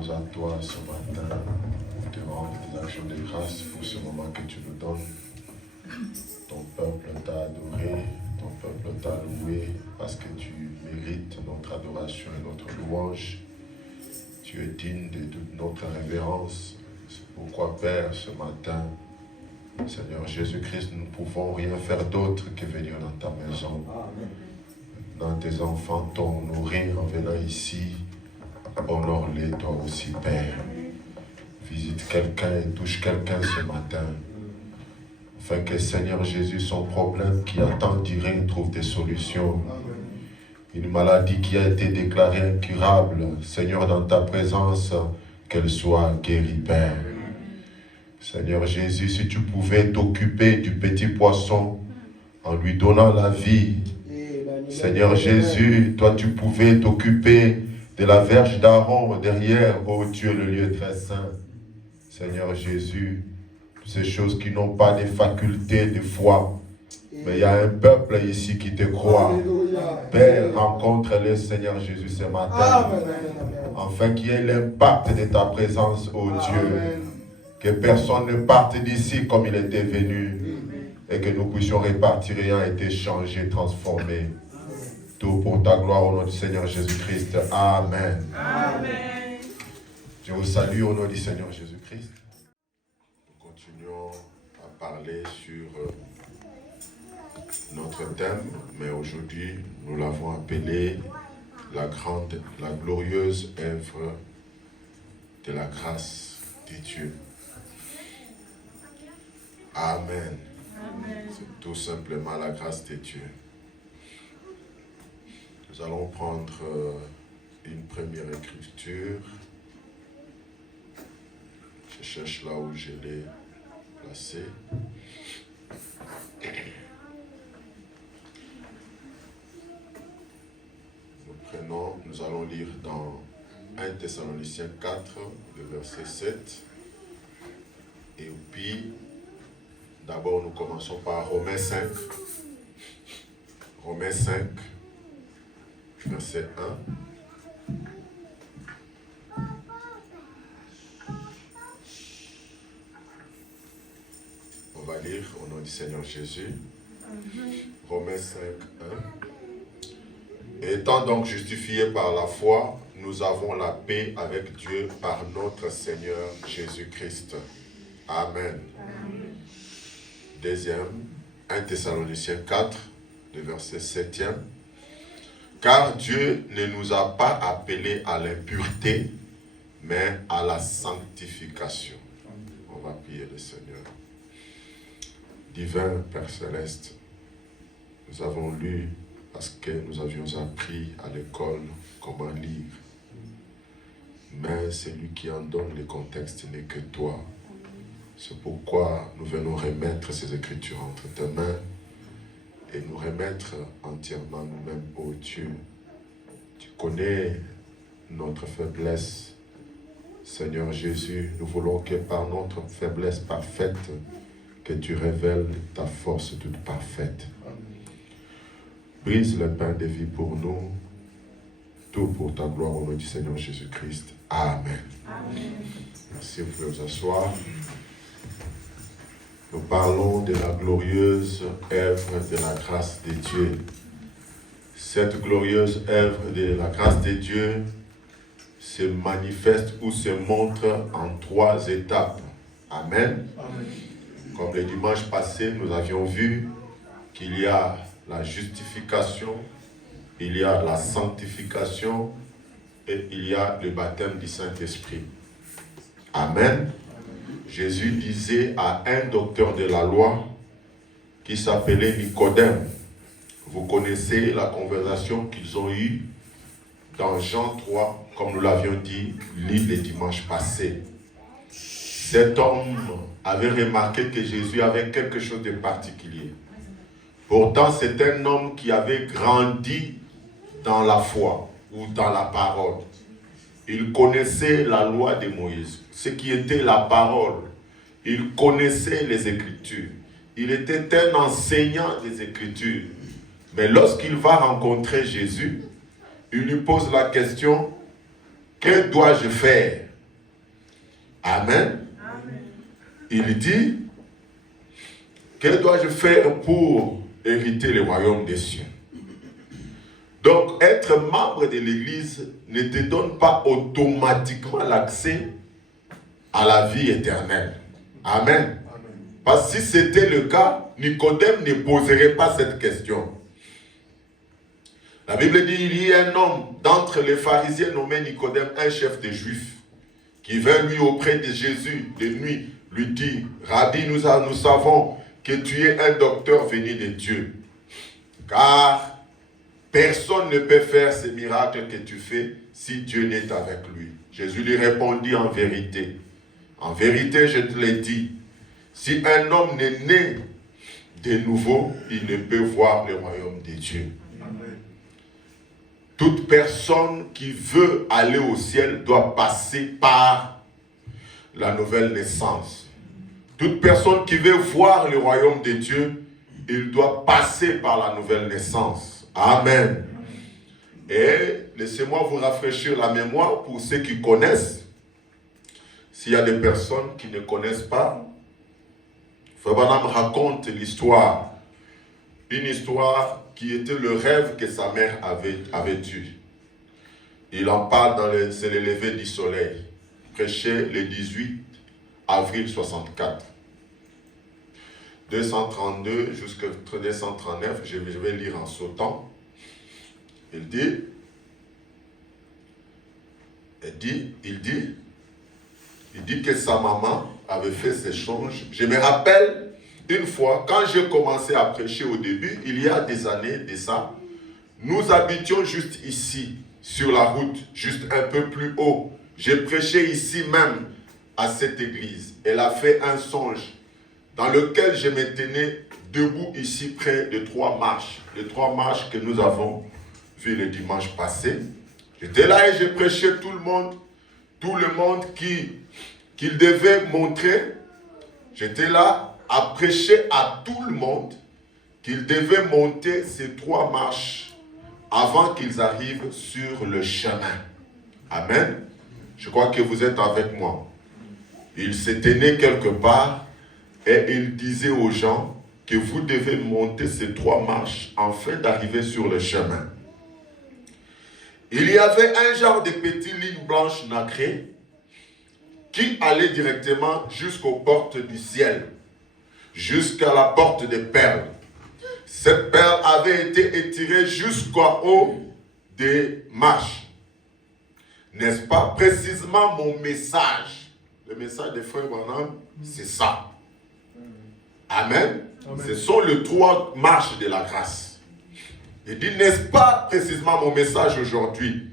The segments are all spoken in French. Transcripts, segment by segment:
venons à toi ce matin pour te rendre des actions de grâce pour ce moment que tu nous donnes. Ton peuple t'a adoré, ton peuple t'a loué parce que tu mérites notre adoration et notre louange. Tu es digne de toute notre révérence. C'est pourquoi, Père, ce matin, Seigneur Jésus-Christ, nous ne pouvons rien faire d'autre que venir dans ta maison. Dans tes enfants t'ont nourri en venant ici. Honore-les toi aussi, Père. Visite quelqu'un et touche quelqu'un ce matin. Afin que, Seigneur Jésus, son problème qui a tant duré trouve des solutions. Une maladie qui a été déclarée incurable, Seigneur, dans ta présence, qu'elle soit guérie, Père. Seigneur Jésus, si tu pouvais t'occuper du petit poisson en lui donnant la vie, Seigneur Jésus, toi tu pouvais t'occuper de la verge d'Aaron derrière, ô Dieu, le lieu très saint. Seigneur Jésus, ces choses qui n'ont pas de faculté de foi, mais il y a un peuple ici qui te croit. Père, rencontre-les, Seigneur Jésus, ce matin, afin qu'il y ait l'impact de ta présence, ô Dieu. Que personne ne parte d'ici comme il était venu, et que nous puissions repartir ayant été changés, transformés. Tout pour ta gloire au nom du Seigneur Jésus-Christ. Amen. Amen. Je vous salue au nom du Seigneur Jésus-Christ. Nous continuons à parler sur notre thème, mais aujourd'hui, nous l'avons appelé la glorieuse œuvre de la grâce de Dieu. Amen. Amen. C'est tout simplement la grâce de Dieu. Nous allons prendre une première écriture. Je cherche là où je l'ai placé. Nous allons lire dans 1 Thessaloniciens 4, le verset 7. Et puis, d'abord nous commençons par Romains 5. Romains 5, verset 1. On va lire au nom du Seigneur Jésus. Romains 5, 1. Étant donc justifiés par la foi, nous avons la paix avec Dieu par notre Seigneur Jésus-Christ. Amen. Amen. Deuxième, 1 Thessaloniciens 4, le verset 7e. Car Dieu ne nous a pas appelés à l'impureté, mais à la sanctification. On va prier le Seigneur. Divin Père Céleste, nous avons lu parce que nous avions appris à l'école comment lire. Mais celui qui en donne le contexte n'est que toi. C'est pourquoi nous venons remettre ces Écritures entre tes mains et nous remettre entièrement nous-mêmes, ô Dieu. Tu connais notre faiblesse. Seigneur Jésus, nous voulons que par notre faiblesse parfaite, que tu révèles ta force toute parfaite. Brise le pain de vie pour nous, tout pour ta gloire au nom du Seigneur Jésus-Christ. Amen. Amen. Merci, vous pouvez vous asseoir. Nous parlons de la glorieuse œuvre de la grâce de Dieu. Cette glorieuse œuvre de la grâce de Dieu se manifeste ou se montre en 3 étapes. Amen. Amen. Comme le dimanche passé, nous avions vu qu'il y a la justification, il y a la sanctification et il y a le baptême du Saint-Esprit. Amen. Jésus disait à un docteur de la loi qui s'appelait Nicodème. Vous connaissez la conversation qu'ils ont eue dans Jean 3, comme nous l'avions dit, lu le dimanche passé. Cet homme avait remarqué que Jésus avait quelque chose de particulier. Pourtant, c'est un homme qui avait grandi dans la foi ou dans la parole. Il connaissait la loi de Moïse, ce qui était la parole. Il connaissait les Écritures. Il était un enseignant des Écritures. Mais lorsqu'il va rencontrer Jésus, il lui pose la question, que dois-je faire Amen. Amen. Il dit, que dois-je faire pour hériter le royaume des cieux? Donc, être membre de l'Église ne te donne pas automatiquement l'accès à la vie éternelle. Amen. Parce que si c'était le cas, Nicodème ne poserait pas cette question. La Bible dit, il y a un homme d'entre les pharisiens nommé Nicodème, un chef des Juifs, qui vint lui auprès de Jésus de nuit, lui dit, Rabbi, nous savons que tu es un docteur venu de Dieu, car personne ne peut faire ces miracles que tu fais si Dieu n'est avec lui. Jésus lui répondit, en vérité, je te l'ai dit, si un homme n'est né de nouveau, il ne peut voir le royaume de Dieu. Amen. Toute personne qui veut aller au ciel doit passer par la nouvelle naissance. Toute personne qui veut voir le royaume de Dieu, il doit passer par la nouvelle naissance. Amen. Et laissez-moi vous rafraîchir la mémoire pour ceux qui connaissent. S'il y a des personnes qui ne connaissent pas, Frère Branham raconte l'histoire. Une histoire qui était le rêve que sa mère avait eu. Il en parle c'est le lever du soleil, prêché le 18 avril 64. 232 jusqu'à 239, je vais lire en sautant. Il dit que sa maman avait fait ces choses. Je me rappelle une fois, quand j'ai commencé à prêcher au début, il y a des années de ça, nous habitions juste ici, sur la route, juste un peu plus haut. J'ai prêché ici même, à cette église. Elle a fait un songe dans lequel je me tenais debout ici près de 3 marches. Les 3 marches que nous avons vues le dimanche passé. J'étais là et j'ai prêché tout le monde qu'il devait montrer. J'étais là à prêcher à tout le monde qu'ils devaient monter ces 3 marches avant qu'ils arrivent sur le chemin. Amen. Je crois que vous êtes avec moi. Il se tenait quelque part et il disait aux gens que vous devez monter ces 3 marches afin d'arriver sur le chemin. Il y avait un genre de petites lignes blanches nacrées qui allait directement jusqu'aux portes du ciel, jusqu'à la porte des perles. Cette perle avait été étirée jusqu'en haut des marches. N'est-ce pas précisément mon message? Le message des frères Branham, c'est ça. Amen. Amen. Ce sont les 3 marches de la grâce. Il dit, n'est-ce pas précisément mon message aujourd'hui?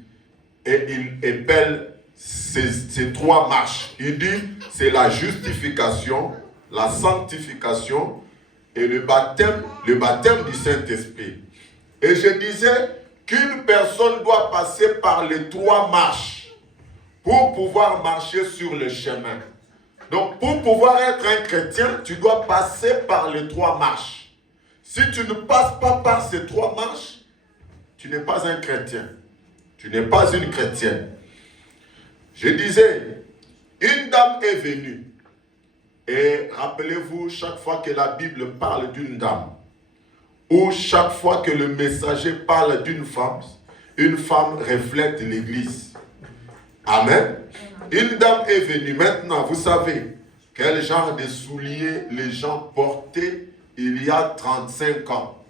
Et il épelle ces 3 marches. Il dit, c'est la justification, la sanctification et le baptême du Saint-Esprit. Et je disais qu'une personne doit passer par les 3 marches pour pouvoir marcher sur le chemin. Donc, pour pouvoir être un chrétien, tu dois passer par les 3 marches. Si tu ne passes pas par ces 3 marches, tu n'es pas un chrétien. Tu n'es pas une chrétienne. Je disais, une dame est venue. Et rappelez-vous, chaque fois que la Bible parle d'une dame, ou chaque fois que le messager parle d'une femme reflète l'Église. Amen. Une dame est venue. Maintenant, vous savez quel genre de souliers les gens portaient il y a 35 ans.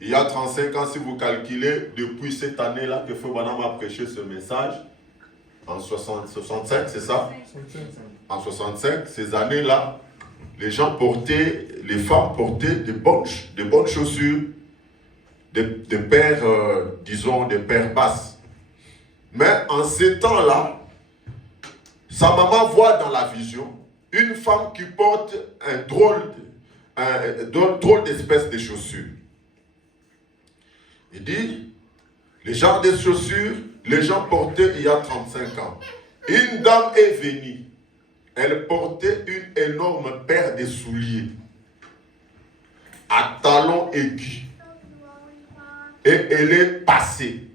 Il y a 35 ans, si vous calculez, depuis cette année-là que Frère Branham a prêché ce message, en 65, c'est ça? En 65, ces années-là, les femmes portaient de bonnes chaussures, des paires, disons, des paires basses. Mais en ces temps-là, sa maman voit dans la vision une femme qui porte un drôle d'espèce de chaussures. Il dit, les genres de chaussures, les gens portaient il y a 35 ans. Une dame est venue. Elle portait une énorme paire de souliers à talons aigus. Et elle est passée.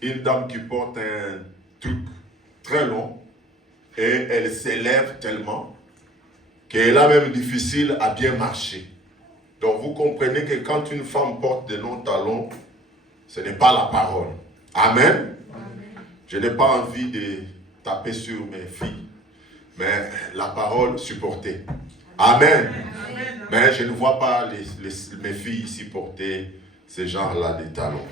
Une dame qui porte un truc très long, et elle s'élève tellement qu'elle a même difficile à bien marcher. Donc vous comprenez que quand une femme porte de longs talons, ce n'est pas la parole. Amen. Je n'ai pas envie de taper sur mes filles, mais la parole supportée. Amen. Mais je ne vois pas mes filles ici porter ce genre-là de talons.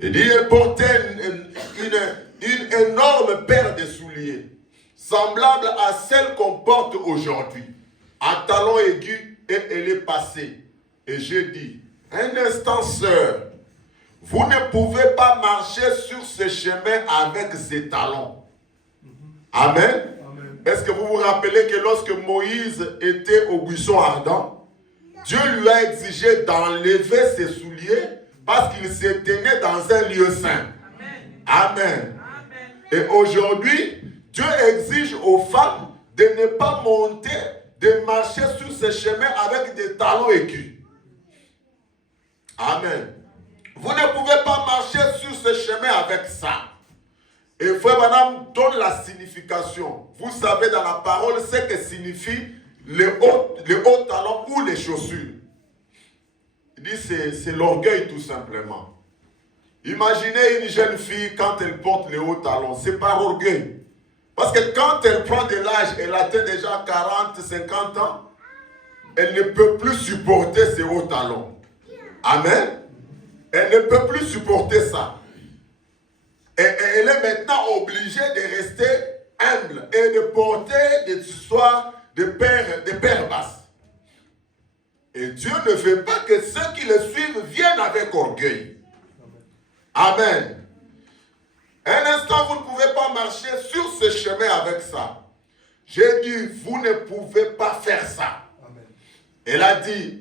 Il dit, elle portait une énorme paire de souliers, semblable à celle qu'on porte aujourd'hui, à talons aigus, et elle est passée. Et j'ai dit, un instant, sœur, vous ne pouvez pas marcher sur ce chemin avec ces talons. Amen. Est-ce que vous vous rappelez que lorsque Moïse était au buisson ardent, Dieu lui a exigé d'enlever ses souliers parce qu'il se tenait dans un lieu saint. Amen. Et aujourd'hui, Dieu exige aux femmes de ne pas monter, de marcher sur ce chemin avec des talons aigus. Amen. Vous ne pouvez pas marcher sur ce chemin avec ça. Et frère Madame donne la signification. Vous savez dans la parole ce que signifie les hauts talons ou les chaussures. Il dit c'est l'orgueil tout simplement. Imaginez une jeune fille quand elle porte les hauts talons. C'est par orgueil. Parce que quand elle prend de l'âge, elle atteint déjà 40, 50 ans, elle ne peut plus supporter ces hauts talons. Amen. Elle ne peut plus supporter ça. Et elle est maintenant obligée de rester humble et de porter des histoires de paires basses. Et Dieu ne veut pas que ceux qui le suivent viennent avec orgueil. Amen. Un instant, vous ne pouvez pas marcher sur ce chemin avec ça. J'ai dit, vous ne pouvez pas faire ça. Amen. Elle a dit,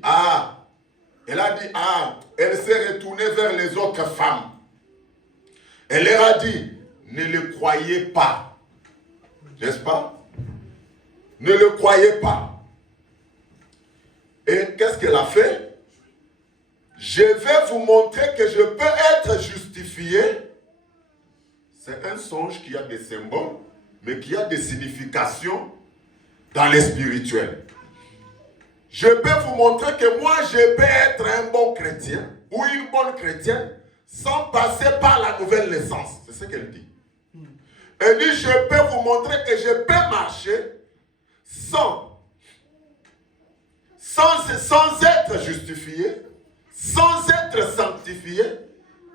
elle s'est retournée vers les autres femmes. Elle leur a dit, ne le croyez pas. N'est-ce pas? Ne le croyez pas. Et qu'est-ce qu'elle a fait? Je vais vous montrer que je peux être justifié. C'est un songe qui a des symboles, mais qui a des significations dans les spirituels. Je peux vous montrer que moi, je peux être un bon chrétien ou une bonne chrétienne sans passer par la nouvelle naissance. C'est ce qu'elle dit. Elle dit, je peux vous montrer que je peux marcher sans être justifié, sans être sanctifié,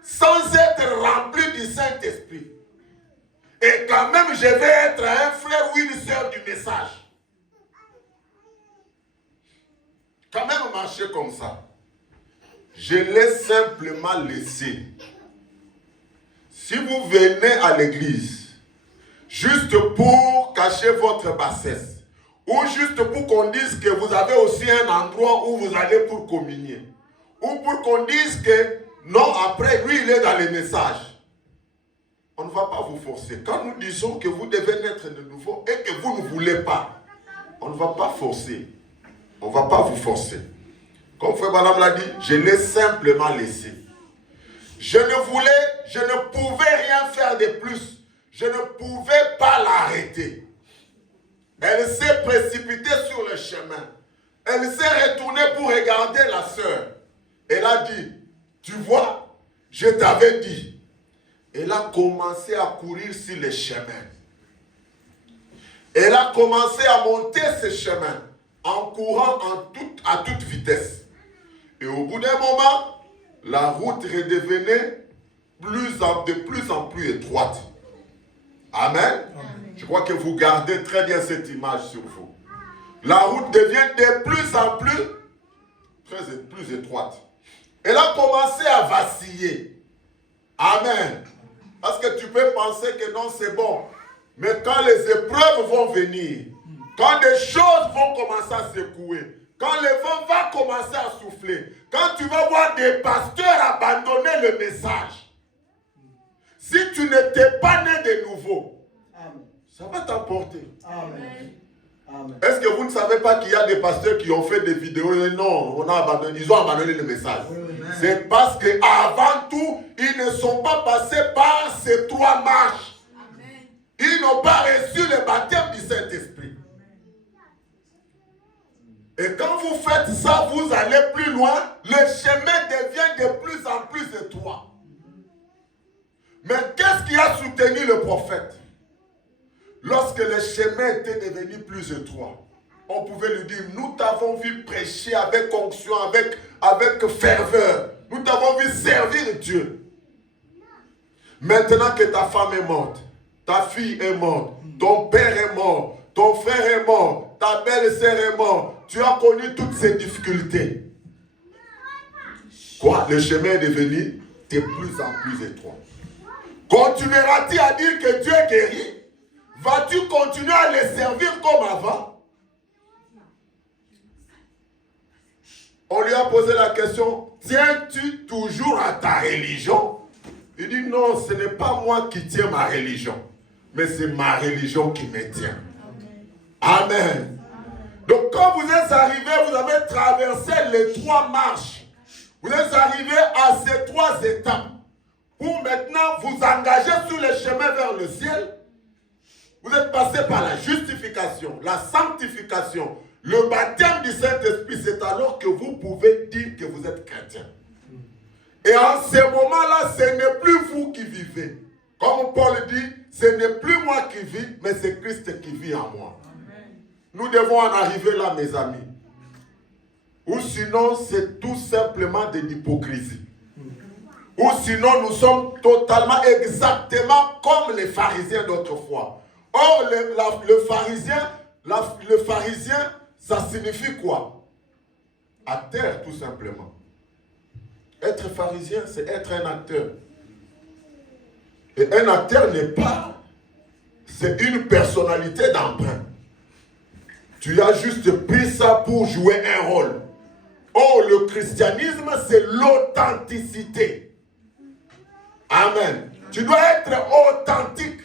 sans être rempli du Saint-Esprit. Et quand même, je vais être un frère ou une sœur du message. Quand même marcher comme ça. Je l'ai simplement laissé. Si vous venez à l'église, juste pour cacher votre bassesse, ou juste pour qu'on dise que vous avez aussi un endroit où vous allez pour communier, ou pour qu'on dise que non, après, lui, il est dans les messages. On ne va pas vous forcer. Quand nous disons que vous devez naître de nouveau et que vous ne voulez pas, on ne va pas forcer. On ne va pas vous forcer. Comme frère Madame l'a dit, je l'ai simplement laissé. Je ne pouvais rien faire de plus. Je ne pouvais pas l'arrêter. Elle s'est précipitée sur le chemin. Elle s'est retournée pour regarder la sœur. Elle a dit, tu vois, je t'avais dit. Elle a commencé à courir sur le chemin. Elle a commencé à monter ce chemin en courant à toute vitesse. Et au bout d'un moment, la route redevenait de plus en plus étroite. Amen. Amen. Je crois que vous gardez très bien cette image sur vous. La route devient de plus en plus étroite. Elle a commencé à vaciller. Amen. Parce que tu peux penser que non, c'est bon. Mais quand les épreuves vont venir, quand des choses vont commencer à secouer, quand le vent va commencer à souffler, quand tu vas voir des pasteurs abandonner le message, si tu n'étais pas né de nouveau, amen, ça va t'emporter. Amen. Amen. Est-ce que vous ne savez pas qu'il y a des pasteurs qui ont fait des vidéos et non, ils ont abandonné le message? C'est parce qu'avant tout, ils ne sont pas passés par ces 3 marches. Amen. Ils n'ont pas reçu le baptême du Saint-Esprit. Et quand vous faites ça, vous allez plus loin, le chemin devient de plus en plus étroit. Mais qu'est-ce qui a soutenu le prophète? Lorsque le chemin était devenu plus étroit, on pouvait lui dire, nous t'avons vu prêcher avec onction, avec ferveur. Nous t'avons vu servir Dieu. Maintenant que ta femme est morte, ta fille est morte, ton père est mort, ton frère est mort, ta belle-sœur est morte, tu as connu toutes ces difficultés. Quoi? Le chemin est devenu de plus en plus étroit. Continueras-tu à dire que Dieu guérit? Vas-tu continuer à les servir comme avant? On lui a posé la question, tiens-tu toujours à ta religion? Il dit non, ce n'est pas moi qui tiens ma religion, mais c'est ma religion qui me tient. Amen. Amen. Donc quand vous êtes arrivé, vous avez traversé les 3 marches. Vous êtes arrivé à ces 3 étapes. Pour maintenant vous engager sur le chemin vers le ciel. Vous êtes passé par la justification, la sanctification, le baptême du Saint-Esprit. C'est alors que vous pouvez dire que vous êtes chrétien. Et en ce moment-là, ce n'est plus vous qui vivez. Comme Paul dit, ce n'est plus moi qui vis, mais c'est Christ qui vit en moi. Amen. Nous devons en arriver là, mes amis. Ou sinon, c'est tout simplement de l'hypocrisie. Ou sinon, nous sommes totalement, exactement comme les pharisiens d'autrefois. Or, le pharisien, ça signifie quoi? À terre, tout simplement. Être pharisien, c'est être un acteur. Et un acteur n'est pas, c'est une personnalité d'emprunt. Tu as juste pris ça pour jouer un rôle. Or, le christianisme, c'est l'authenticité. Amen. Tu dois être authentique.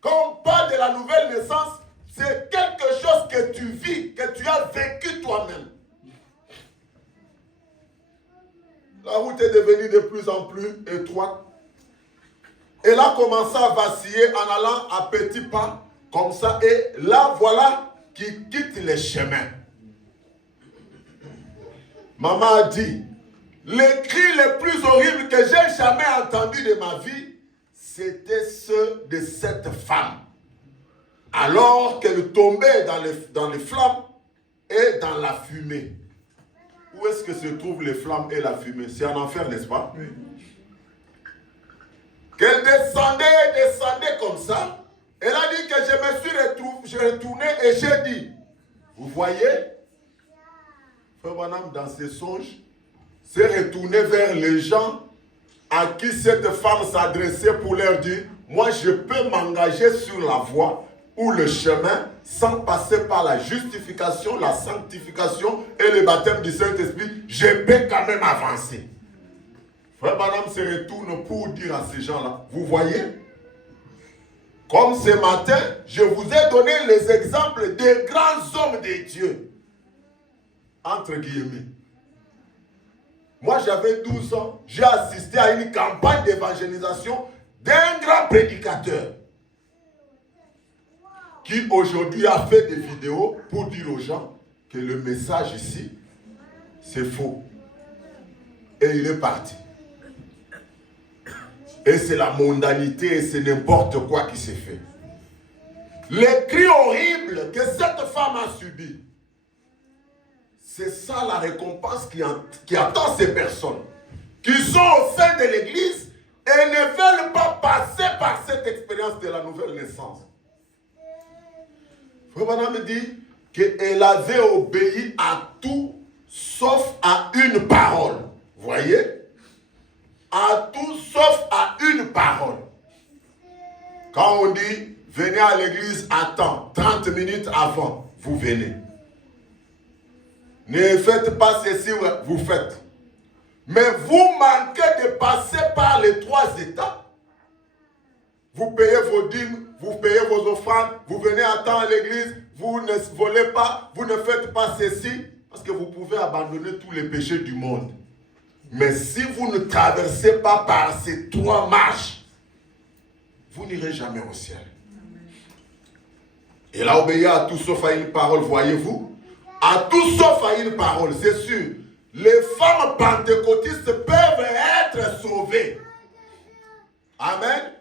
Quand on parle de la nouvelle naissance, c'est quelque chose que tu vis, que tu as vécu toi-même. La route est devenue de plus en plus étroite. Elle a commencé à vaciller en allant à petits pas, comme ça. Et là, voilà qu'il quitte les chemins. Maman a dit, les cris les plus horribles que j'ai jamais entendus de ma vie, c'était ceux de cette femme. Alors qu'elle tombait dans les flammes et dans la fumée. Où est-ce que se trouvent les flammes et la fumée? C'est en enfer, n'est-ce pas? Oui. Qu'elle descendait comme ça. Elle a dit que je suis retourné et j'ai dit, vous voyez, Frère Branham, dans ses songes, s'est retourné vers les gens à qui cette femme s'adressait pour leur dire, moi je peux m'engager sur la voie ou le chemin sans passer par la justification, la sanctification et le baptême du Saint-Esprit, je peux quand même avancer. Frère Branham se retourne pour dire à ces gens-là, vous voyez, comme ce matin, je vous ai donné les exemples des grands hommes de Dieu, entre guillemets. Moi, j'avais 12 ans, j'ai assisté à une campagne d'évangélisation d'un grand prédicateur qui aujourd'hui a fait des vidéos pour dire aux gens que le message ici, c'est faux. Et il est parti. Et c'est la mondanité et c'est n'importe quoi qui s'est fait. Les cris horribles que cette femme a subis, c'est ça la récompense qui attend ces personnes qui sont au sein de l'église et ne veulent pas passer par cette expérience de la nouvelle naissance. Frère Branham me dit qu'elle avait obéi à tout sauf à une parole. Vous voyez? À tout sauf à une parole. Quand on dit venez à l'église à temps, 30 minutes avant, vous venez. Ne faites pas ceci, vous faites. Mais vous manquez de passer par les 3 étapes. Vous payez vos dîmes, vous payez vos offrandes, vous venez à temps à l'église, vous ne volez pas, vous ne faites pas ceci, parce que vous pouvez abandonner tous les péchés du monde. Mais si vous ne traversez pas par ces 3 marches, vous n'irez jamais au ciel. Il a obéi à tout sauf à une parole, voyez-vous. À tout sauf à une parole, c'est sûr. Les femmes pentecôtistes peuvent être sauvées. Amen.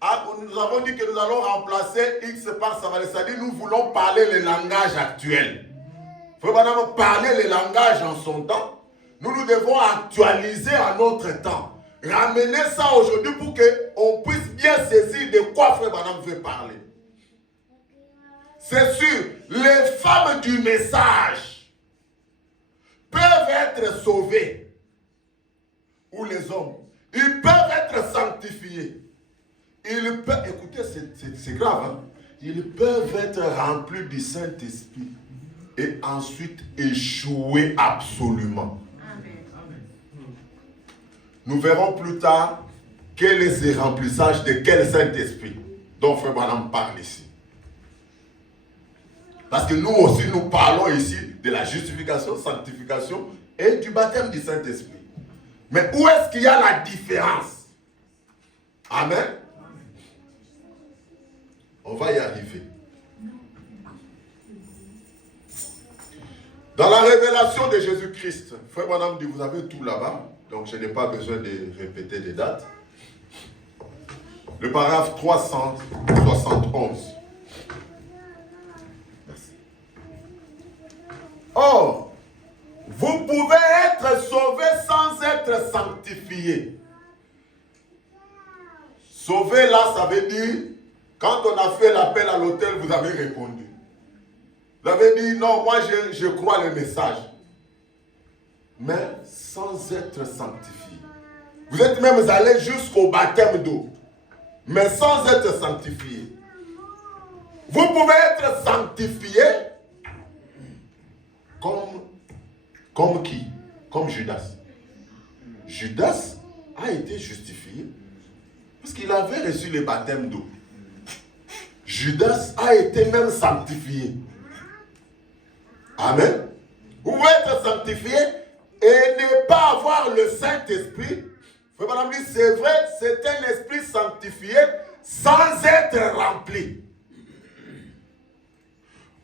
Ah, nous avons dit que nous allons remplacer X par Samaritain. C'est-à-dire nous voulons parler le langage actuel. Il faut maintenant parler le langage en son temps. Nous devons actualiser à notre temps. Ramener ça aujourd'hui pour qu'on puisse bien saisir de quoi Frère Branham veut parler. C'est sûr, les femmes du message peuvent être sauvées. Ou les hommes. Ils peuvent être sanctifiés. Ils peuvent, écoutez, c'est grave. Hein? Ils peuvent être remplis du Saint-Esprit. Et ensuite échouer absolument. Nous verrons plus tard quel est ce remplissage de quel Saint-Esprit dont Frère Branham parle ici. Parce que nous aussi, nous parlons ici de la justification, sanctification et du baptême du Saint-Esprit. Mais où est-ce qu'il y a la différence? Amen. On va y arriver. Dans la révélation de Jésus-Christ, Frère Branham dit, vous avez tout là-bas, donc je n'ai pas besoin de répéter des dates. Le paragraphe 371. Merci. Or, vous pouvez être sauvé sans être sanctifié. Sauvé là, ça veut dire, quand on a fait l'appel à l'autel, vous avez répondu. Vous avez dit, non, moi je crois le message. Mais sans être sanctifié. Vous êtes même allé jusqu'au baptême d'eau. Mais sans être sanctifié. Vous pouvez être sanctifié comme qui? Comme Judas. Judas a été justifié parce qu'il avait reçu le baptême d'eau. Judas a été même sanctifié. Amen. Vous pouvez être sanctifié et ne pas avoir le Saint-Esprit. C'est vrai, c'est un esprit sanctifié sans être rempli.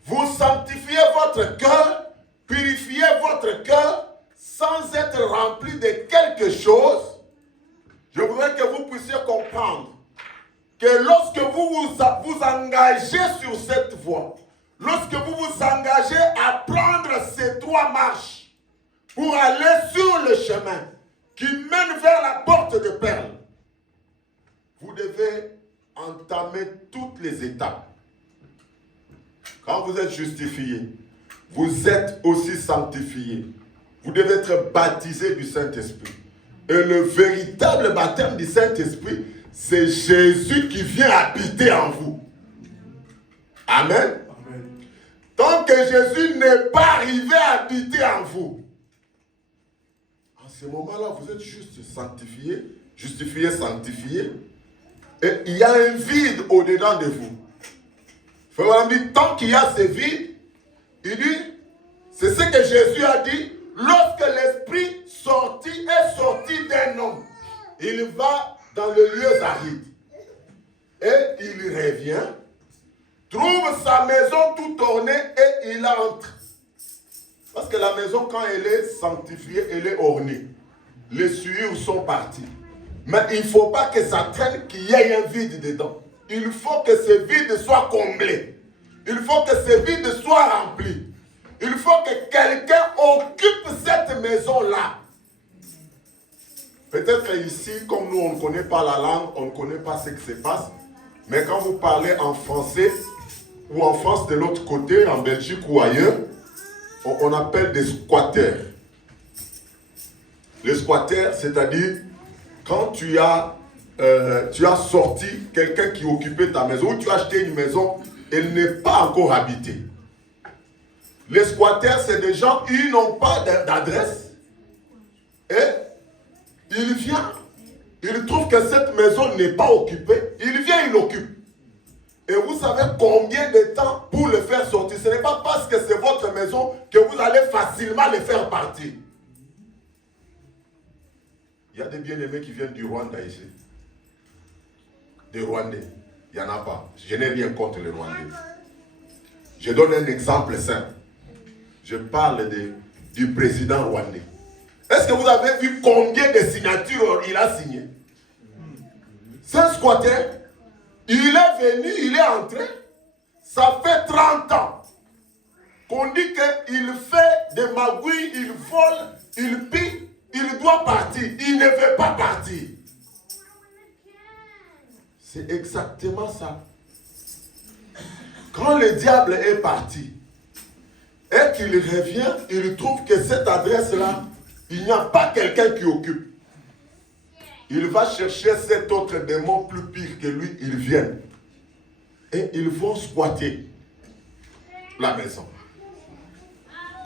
Vous sanctifiez votre cœur, purifiez votre cœur sans être rempli de quelque chose. Je voudrais que vous puissiez comprendre que lorsque vous vous engagez sur cette voie, lorsque vous vous engagez à prendre ces 3 marches pour aller sur le chemin qui mène vers la porte de perles, vous devez entamer toutes les étapes. Quand vous êtes justifié, vous êtes aussi sanctifié. Vous devez être baptisé du Saint-Esprit. Et le véritable baptême du Saint-Esprit, c'est Jésus qui vient habiter en vous. Amen. Tant que Jésus n'est pas arrivé à habiter en vous, en ce moment-là, vous êtes juste sanctifié, justifié, sanctifié, et il y a un vide au-dedans de vous. Frère dit, tant qu'il y a ce vide, il dit, c'est ce que Jésus a dit, lorsque l'esprit est sorti d'un homme, il va dans le lieu aride, et il revient, trouve sa maison tout ornée et il entre. Parce que la maison, quand elle est sanctifiée, elle est ornée. Les souillures sont parties. Mais il ne faut pas que ça traîne, qu'il y ait un vide dedans. Il faut que ce vide soit comblé. Il faut que ce vide soit rempli. Il faut que quelqu'un occupe cette maison-là. Peut-être ici, comme nous, on ne connaît pas la langue, on ne connaît pas ce qui se passe. Mais quand vous parlez en français, ou en France de l'autre côté, en Belgique ou ailleurs, on appelle des squatteurs. Les squatteurs, c'est-à-dire quand tu as sorti quelqu'un qui occupait ta maison, ou tu as acheté une maison, elle n'est pas encore habitée. Les squatteurs, c'est des gens qui n'ont pas d'adresse. Et il vient, il trouve que cette maison n'est pas occupée, il vient, il l'occupe. Et vous savez combien de temps pour le faire sortir? Ce n'est pas parce que c'est votre maison que vous allez facilement le faire partir. Il y a des bien-aimés qui viennent du Rwanda ici. Des Rwandais. Il n'y en a pas. Je n'ai rien contre les Rwandais. Je donne un exemple simple. Je parle du président rwandais. Est-ce que vous avez vu combien de signatures il a signé? C'est un squatter. Il est venu, il est entré. Ça fait 30 ans qu'on dit qu'il fait des magouilles, il vole, il pille, il doit partir. Il ne veut pas partir. C'est exactement ça. Quand le diable est parti et qu'il revient, il trouve que cette adresse-là, il n'y a pas quelqu'un qui occupe. Il va chercher cet autre démon plus pire que lui, ils viennent. Et ils vont squatter la maison.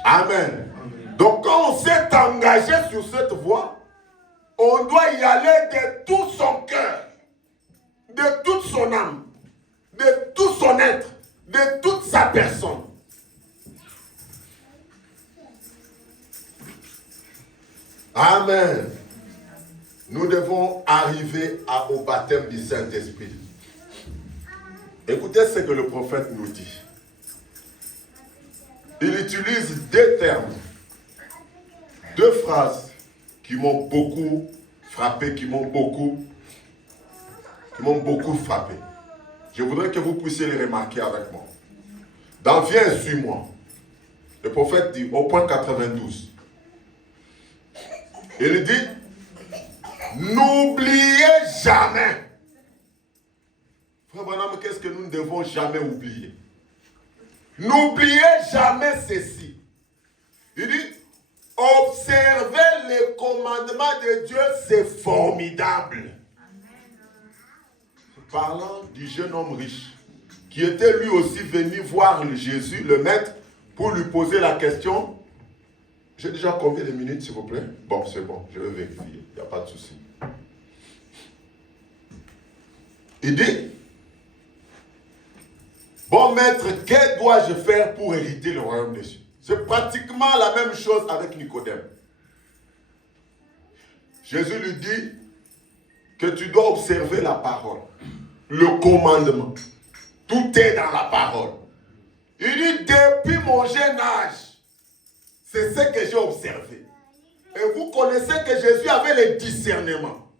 Amen. Donc quand on s'est engagé sur cette voie, on doit y aller de tout son cœur, de toute son âme, de tout son être, de toute sa personne. Amen. Nous devons arriver au baptême du Saint-Esprit. Écoutez ce que le prophète nous dit. Il utilise deux termes, deux phrases qui m'ont beaucoup frappé, qui m'ont beaucoup frappé. Je voudrais que vous puissiez les remarquer avec moi. Dans Viens, suis-moi, le prophète dit au point 92, il dit, n'oubliez jamais. Frère Branham, qu'est-ce que nous ne devons jamais oublier? N'oubliez jamais ceci. Il dit, observer les commandements de Dieu, c'est formidable. Parlant du jeune homme riche, qui était lui aussi venu voir Jésus, le maître, pour lui poser la question. J'ai déjà combien de minutes, s'il vous plaît? Bon, c'est bon, je vais vérifier, il n'y a pas de souci. Il dit, bon maître, que dois-je faire pour hériter le royaume des cieux? C'est pratiquement la même chose avec Nicodème. Jésus lui dit que tu dois observer la parole, le commandement. Tout est dans la parole. Il dit, depuis mon jeune âge, c'est ce que j'ai observé. Et vous connaissez que Jésus avait le discernement.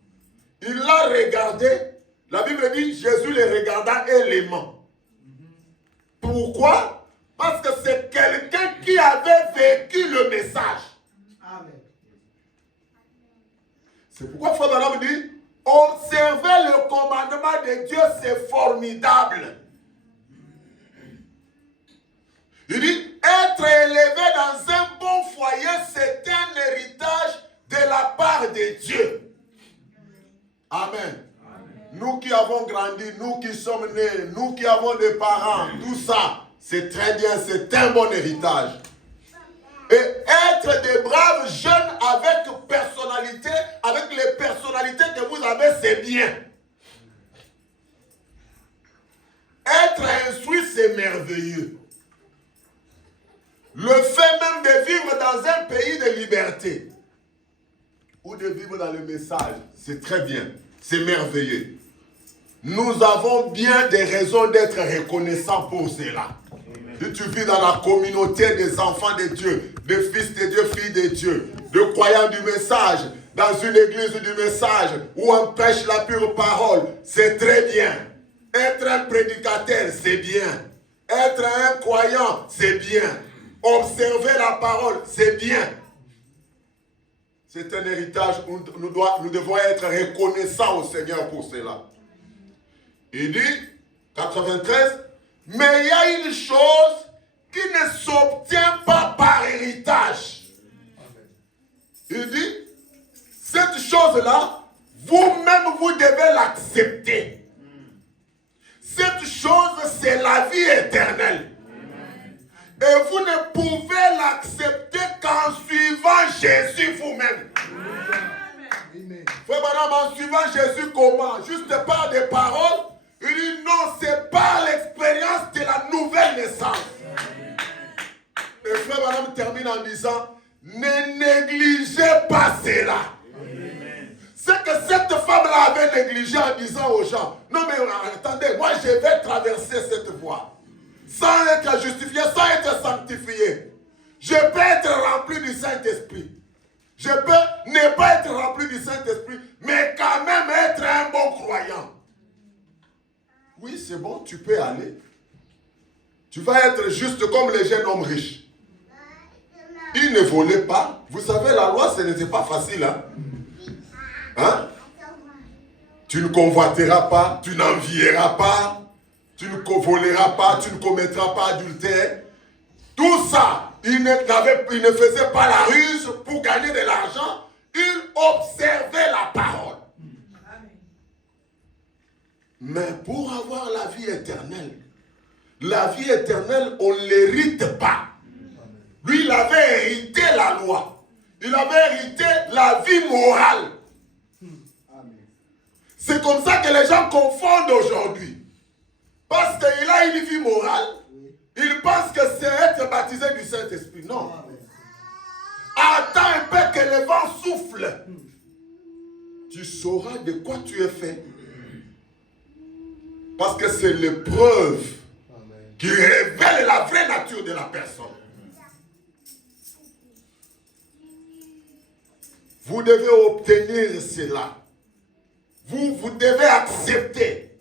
Il l'a regardé. La Bible dit, Jésus le regarda et l'aima. Pourquoi? Parce que c'est quelqu'un qui avait vécu le message. Amen. C'est pourquoi Frère Branham dit, observer le commandement de Dieu, c'est formidable. Il dit, être élevé dans un bon foyer, c'est un héritage de la part de Dieu. Amen. Amen. Nous qui avons grandi, nous qui sommes nés, nous qui avons des parents, tout ça, c'est très bien, c'est un bon héritage. Et être des braves jeunes avec personnalité, avec les personnalités que vous avez, c'est bien. Être instruit, c'est merveilleux. Le fait même de vivre dans un pays de liberté ou de vivre dans le message, c'est très bien, c'est merveilleux. Nous avons bien des raisons d'être reconnaissants pour cela. Si tu vis dans la communauté des enfants de Dieu, des fils de Dieu, filles de Dieu, de croyants du message, dans une église du message où on prêche la pure parole, c'est très bien. Être un prédicateur, c'est bien. Être un croyant, c'est bien. Observer la parole, c'est bien. C'est un héritage où nous devons être reconnaissants au Seigneur pour cela. Il dit, 93, mais il y a une chose qui ne s'obtient pas par héritage. Il dit, cette chose-là, vous-même, vous devez l'accepter. Cette chose, c'est la vie éternelle. Et vous ne pouvez l'accepter qu'en suivant Jésus vous-même. Frère Branham, en suivant Jésus comment? Juste par des paroles? Il dit non, c'est par l'expérience de la nouvelle naissance. Et Frère Branham termine en disant, ne négligez pas cela. C'est que cette femme-là avait négligé en disant aux gens, non mais attendez, moi je vais traverser cette voie. sans être justifié, sans être sanctifié. Je peux être rempli du Saint-Esprit. Je peux ne pas être rempli du Saint-Esprit, mais quand même être un bon croyant. Oui, c'est bon, tu peux aller. Tu vas être juste comme les jeunes hommes riches. Ils ne volaient pas. Vous savez, la loi, ce n'était pas facile. Hein? Tu ne convoiteras pas, tu n'envieras pas, tu ne voleras pas, tu ne commettras pas adultère. Tout ça, il ne faisait pas la ruse pour gagner de l'argent. Il observait la parole. Mais pour avoir la vie éternelle, on ne l'hérite pas. Lui, il avait hérité la loi. Il avait hérité la vie morale. C'est comme ça que les gens confondent aujourd'hui. Parce qu'il a une vie morale, ils pensent que c'est être baptisé du Saint-Esprit. Non. Attends un peu que le vent souffle. Tu sauras de quoi tu es fait. Parce que c'est l'épreuve qui révèle la vraie nature de la personne. Vous devez obtenir cela. Vous devez accepter.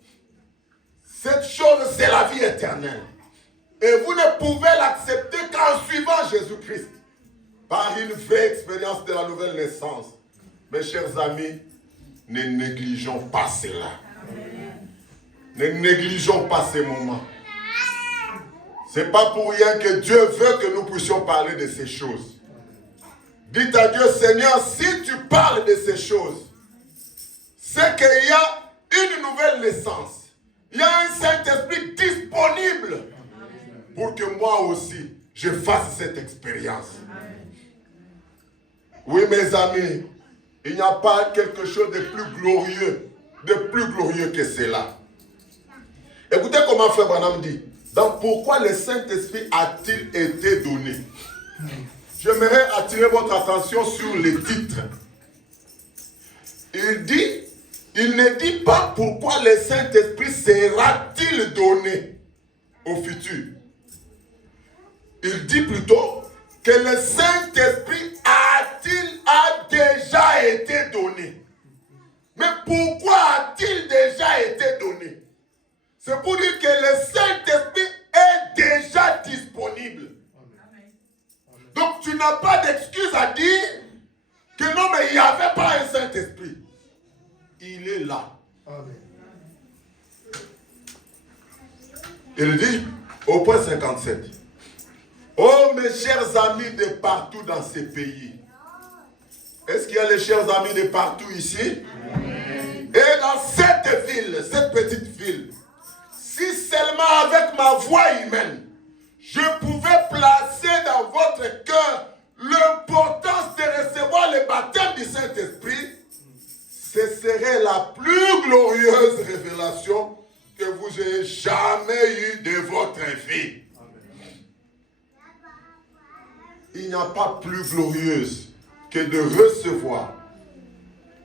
Cette chose, c'est la vie éternelle. Et vous ne pouvez l'accepter qu'en suivant Jésus-Christ. Par une vraie expérience de la nouvelle naissance. Mes chers amis, ne négligeons pas cela. Ne négligeons pas ces moments. Ce n'est pas pour rien que Dieu veut que nous puissions parler de ces choses. Dites à Dieu, Seigneur, si tu parles de ces choses, c'est qu'il y a une nouvelle naissance. Il y a un Saint-Esprit disponible pour que moi aussi, je fasse cette expérience. Oui, mes amis, il n'y a pas quelque chose de plus glorieux que cela. Écoutez comment Frère Branham dit. Donc, pourquoi le Saint-Esprit a-t-il été donné? J'aimerais attirer votre attention sur les titres. Il ne dit pas pourquoi le Saint-Esprit sera-t-il donné au futur. Il dit plutôt que le Saint-Esprit a déjà été donné. Mais pourquoi a-t-il déjà été donné? C'est pour dire que le Saint-Esprit est déjà disponible. Donc tu n'as pas d'excuse à dire que non, mais il n'y avait pas un Saint-Esprit. Il est là. Amen. Il dit au point 57. Oh mes chers amis de partout dans ces pays. Est-ce qu'il y a les chers amis de partout ici? Amen. Et dans cette ville, cette petite ville, si seulement avec ma voix humaine, je pouvais placer dans votre cœur l'importance de recevoir le baptême du Saint-Esprit, ce serait la plus glorieuse révélation que vous ayez jamais eue de votre vie. Il n'y a pas plus glorieuse que de recevoir,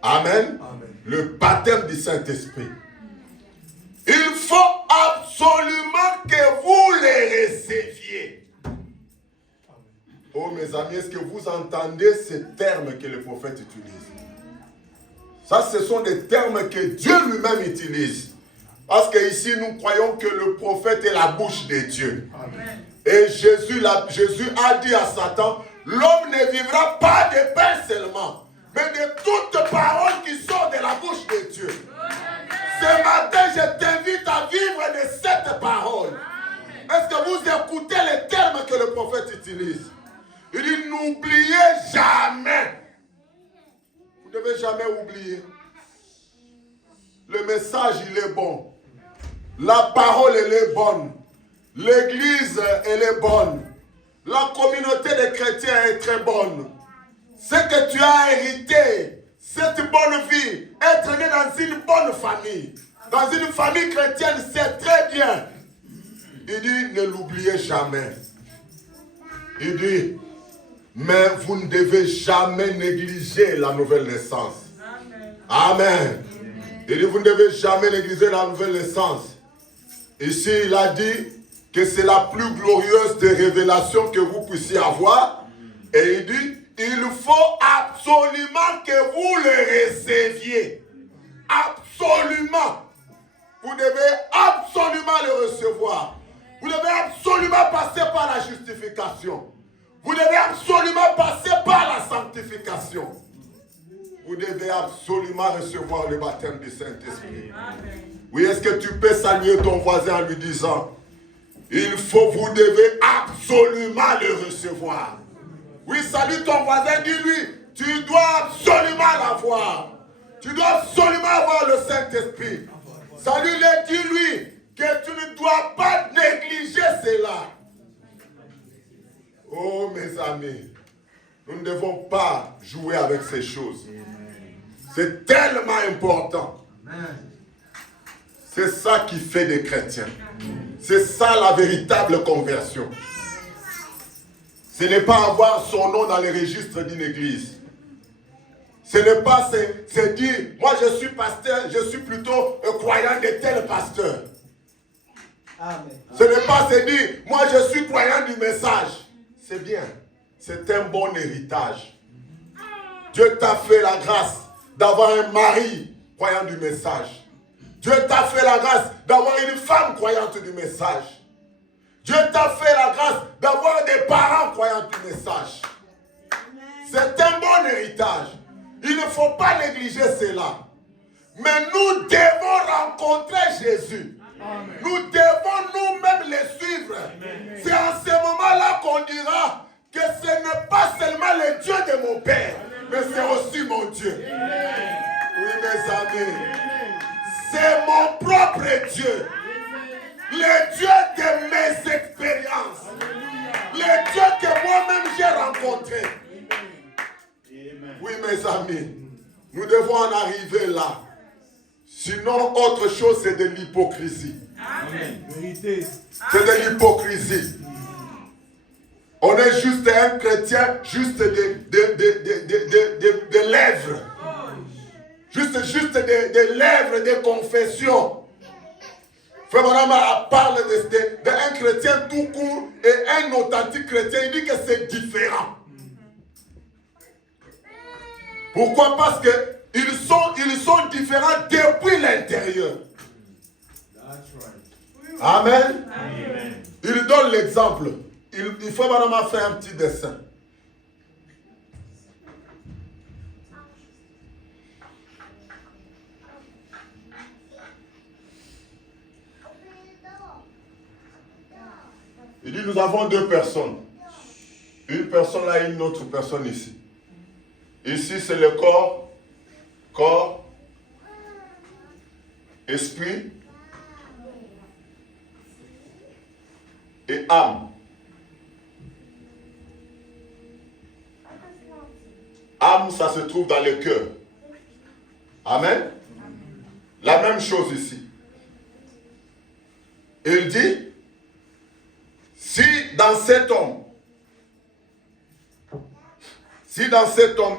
amen, le baptême du Saint-Esprit. Il faut absolument que vous les receviez. Oh mes amis, est-ce que vous entendez ces termes que le prophète utilise? Ça, ce sont des termes que Dieu lui-même utilise. Parce qu'ici, nous croyons que le prophète est la bouche de Dieu. Amen. Et Jésus a dit à Satan, l'homme ne vivra pas de pain seulement, mais de toute parole qui sort de la bouche de Dieu. Ce matin, je t'invite à vivre de cette parole. Est-ce que vous écoutez les termes que le prophète utilise? Il dit, n'oubliez jamais. Vous ne devez jamais oublier. Le message, il est bon. La parole, elle est bonne. L'église, elle est bonne. La communauté des chrétiens est très bonne. Ce que tu as hérité, cette bonne vie, être né dans une bonne famille, dans une famille chrétienne, c'est très bien. Il dit, ne l'oubliez jamais. Il dit, mais vous ne devez jamais négliger la nouvelle naissance. Amen. Il dit, vous ne devez jamais négliger la nouvelle naissance. Ici, il a dit que c'est la plus glorieuse des révélations que vous puissiez avoir. Et il dit, il faut absolument que vous le receviez. Absolument. Vous devez absolument le recevoir. Vous devez absolument passer par la justification. Vous devez absolument passer par la sanctification. Vous devez absolument recevoir le baptême du Saint-Esprit. Oui, est-ce que tu peux saluer ton voisin en lui disant, vous devez absolument le recevoir. Oui, salue ton voisin, dis-lui, tu dois absolument l'avoir. Tu dois absolument avoir le Saint-Esprit. Salue-le, dis-lui que tu ne dois pas négliger cela. Oh mes amis, nous ne devons pas jouer avec ces choses. C'est tellement important. C'est ça qui fait des chrétiens. C'est ça la véritable conversion. Ce n'est pas avoir son nom dans les registres d'une église. Ce n'est pas se dire, moi je suis pasteur, je suis plutôt un croyant de tel pasteur. Amen. Ce n'est pas se dire, moi je suis croyant du message. C'est bien, c'est un bon héritage. Dieu t'a fait la grâce d'avoir un mari croyant du message. Dieu t'a fait la grâce d'avoir une femme croyante du message. Dieu t'a fait la grâce d'avoir des parents croyants du message. C'est un bon héritage. Il ne faut pas négliger cela. Mais nous devons rencontrer Jésus. Amen. Nous devons nous-mêmes les suivre. C'est en ce moment-là qu'on dira que ce n'est pas seulement le Dieu de mon Père, mais c'est aussi mon Dieu. Oui, mes amis. C'est mon propre Dieu. Le Dieu de mes expériences. Le Dieu que moi-même j'ai rencontré. Oui, mes amis, nous devons en arriver là. Sinon, autre chose, c'est de l'hypocrisie. C'est de l'hypocrisie. On est juste un chrétien, juste de lèvres. Juste des lèvres de confession. Frère Branham parle d'un chrétien tout court et un authentique chrétien. Il dit que c'est différent. Pourquoi? Parce qu'ils sont différents depuis l'intérieur. Amen. Amen. Il donne l'exemple. Il faut vraiment faire un petit dessin. Il dit, nous avons deux personnes. Une personne là et une autre personne ici. Ici, c'est le corps, esprit et âme. Âme, ça se trouve dans le cœur. Amen. La même chose ici. Il dit, si dans cet homme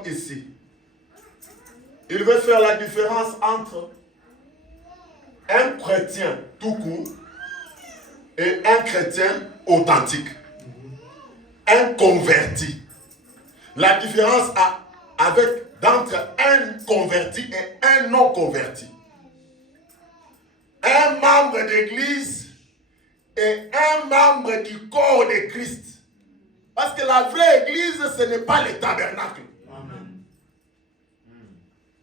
ici, il veut faire la différence entre un chrétien tout court et un chrétien authentique, un converti. La différence entre un converti et un non converti. Un membre d'église et un membre du corps de Christ. Parce que la vraie église, ce n'est pas le tabernacle. Amen.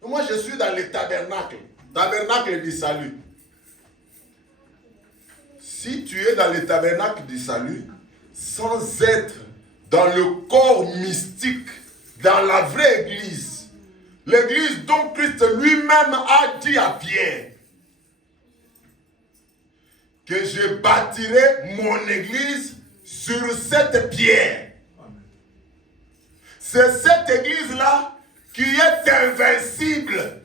Moi, je suis dans le tabernacle du salut. Si tu es dans le tabernacle du salut, sans être dans le corps mystique, dans la vraie église, l'église dont Christ lui-même a dit à Pierre, que je bâtirai mon église sur cette pierre. C'est cette église-là qui est invincible.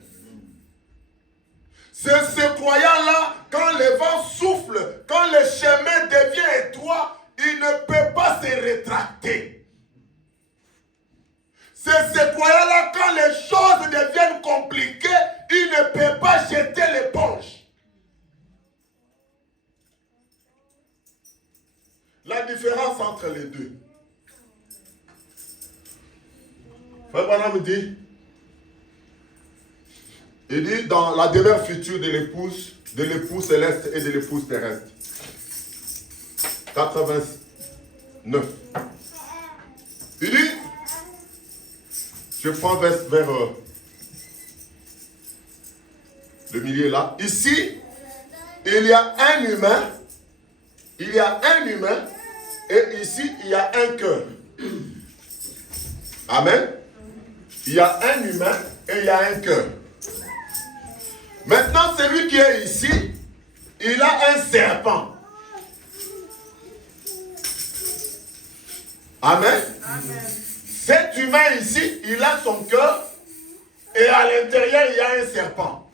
C'est ce croyant-là, quand le vent souffle, quand le chemin devient étroit, il ne peut pas se rétracter. C'est ce croyant-là, quand les choses deviennent compliquées, il ne peut pas jeter l'éponge. différence entre les deux. Frère Branham dit, il dit dans la demeure future de l'épouse céleste et de l'épouse terrestre. 89. Il dit, je prends vers le milieu là. Ici, il y a un humain. Il y a un humain. Et ici, il y a un cœur. Amen. Il y a un humain et il y a un cœur. Maintenant, celui qui est ici, il a un serpent. Amen. Amen. Cet humain ici, il a son cœur et à l'intérieur, il y a un serpent.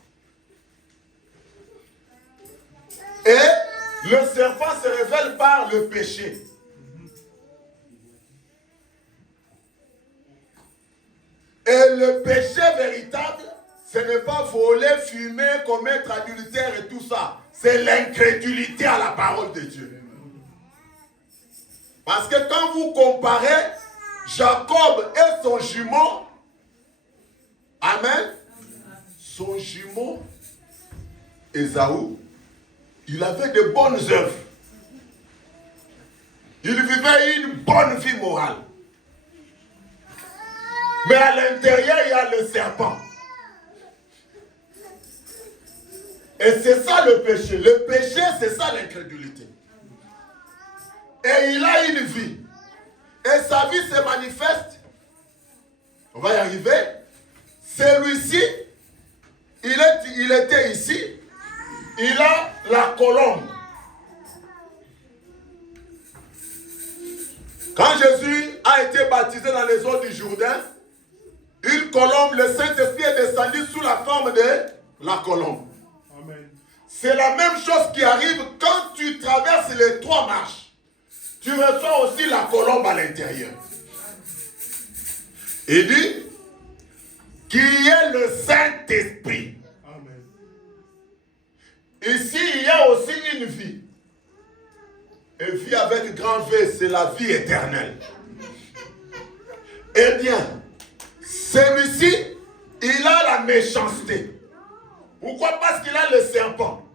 Et le serpent se révèle par le péché. Et le péché véritable, ce n'est pas voler, fumer, commettre adultère et tout ça. C'est l'incrédulité à la parole de Dieu. Parce que quand vous comparez Jacob et son jumeau, amen, son jumeau, Ésaü, il avait de bonnes œuvres. Il vivait une bonne vie morale. Mais à l'intérieur, il y a le serpent. Et c'est ça le péché. Le péché, c'est ça l'incrédulité. Et il a une vie. Et sa vie se manifeste. On va y arriver. Celui-ci, il était ici. Il a la colombe. Quand Jésus a été baptisé dans les eaux du Jourdain, une colombe, le Saint-Esprit est descendu sous la forme de la colombe. Amen. C'est la même chose qui arrive quand tu traverses les 3 marches. Tu reçois aussi la colombe à l'intérieur. Il dit qu'il y ait le Saint-Esprit. Amen. Ici, il y a aussi une vie. Et vie avec grand V, c'est la vie éternelle. Eh bien, celui-ci, il a la méchanceté. Pourquoi? Parce qu'il a le serpent.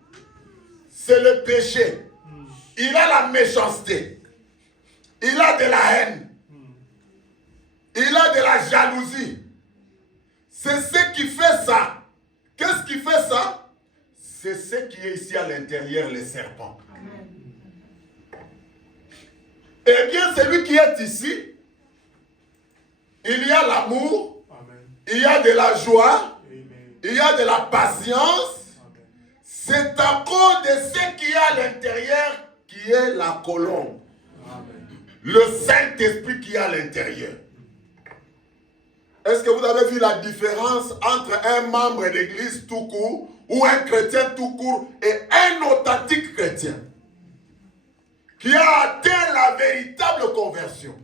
C'est le péché. Il a la méchanceté. Il a de la haine. Il a de la jalousie. C'est ce qui fait ça. Qu'est-ce qui fait ça? C'est ce qui est ici à l'intérieur, les serpents. Eh bien, celui qui est ici, il y a l'amour, il y a de la joie, il y a de la patience. C'est à cause de ce qui est à l'intérieur qui est la colombe. Le Saint-Esprit qui est à l'intérieur. Est-ce que vous avez vu la différence entre un membre d'église tout court ou un chrétien tout court et un authentique chrétien qui a atteint la véritable conversion?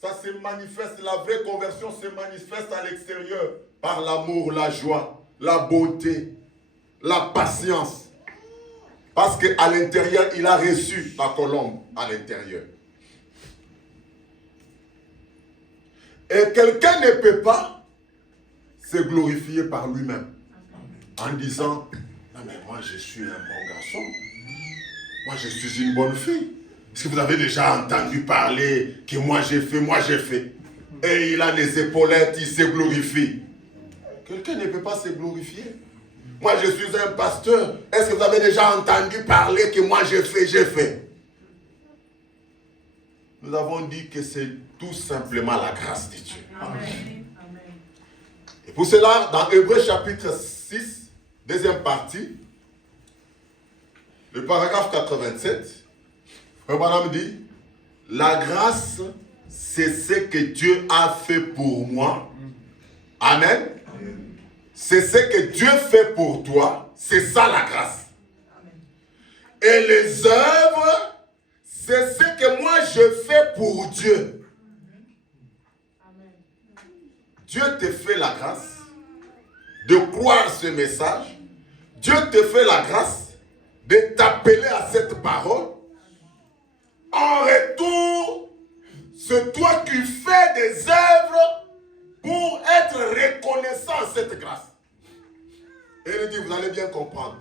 Ça se manifeste, la vraie conversion se manifeste à l'extérieur par l'amour, la joie, la beauté, la patience. Parce qu'à l'intérieur, il a reçu la colombe à l'intérieur. Et quelqu'un ne peut pas se glorifier par lui-même en disant, non mais moi je suis un bon garçon, moi je suis une bonne fille. Est-ce que vous avez déjà entendu parler que moi j'ai fait, et il a les épaulettes, il se glorifie. Quelqu'un ne peut pas se glorifier. Moi je suis un pasteur, est-ce que vous avez déjà entendu parler que moi j'ai fait? Nous avons dit que c'est tout simplement la grâce de Dieu. Amen. Et pour cela, dans Hébreux chapitre 6, deuxième partie, le paragraphe 87, Frère Branham dit, la grâce, c'est ce que Dieu a fait pour moi. Amen. C'est ce que Dieu fait pour toi. C'est ça la grâce. Et les œuvres, c'est ce que moi je fais pour Dieu. Dieu te fait la grâce de croire ce message. Dieu te fait la grâce de t'appeler à cette parole. en retour, c'est toi qui fais des œuvres pour être reconnaissant à cette grâce. Et il dit, vous allez bien comprendre.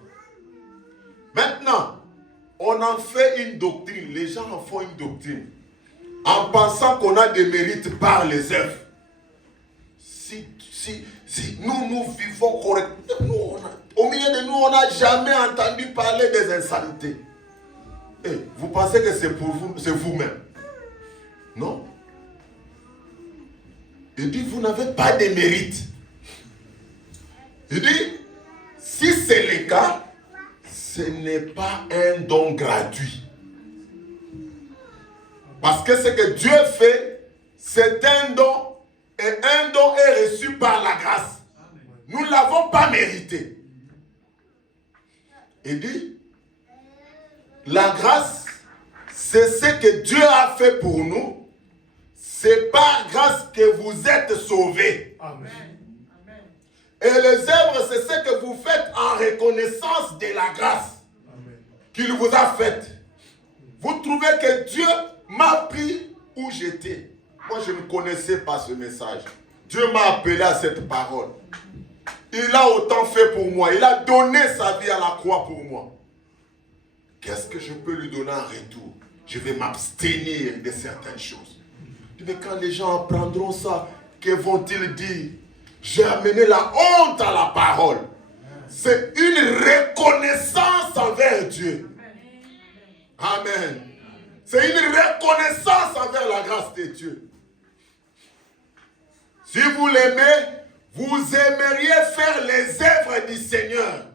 Maintenant, on en fait une doctrine. Les gens en font une doctrine. En pensant qu'on a des mérites par les œuvres. Si nous vivons correctement, au milieu de nous, on n'a jamais entendu parler des insanités. Et vous pensez que c'est pour vous, c'est vous-même? Non. Il dit, vous n'avez pas de mérite. Il dit, si c'est le cas, ce n'est pas un don gratuit. Parce que ce que Dieu fait, c'est un don. Et un don est reçu par la grâce. Nous ne l'avons pas mérité. Il dit, la grâce, c'est ce que Dieu a fait pour nous. C'est par grâce que vous êtes sauvés. Amen. Et les œuvres, c'est ce que vous faites en reconnaissance de la grâce qu'il vous a faite. Vous trouvez que Dieu m'a pris où j'étais. Moi, je ne connaissais pas ce message. Dieu m'a appelé à cette parole. Il a autant fait pour moi. Il a donné sa vie à la croix pour moi. Qu'est-ce que je peux lui donner en retour? Je vais m'abstenir de certaines choses. Mais quand les gens apprendront ça, que vont-ils dire? J'ai amené la honte à la parole. C'est une reconnaissance envers Dieu. Amen. C'est une reconnaissance envers la grâce de Dieu. Si vous l'aimez, vous aimeriez faire les œuvres du Seigneur.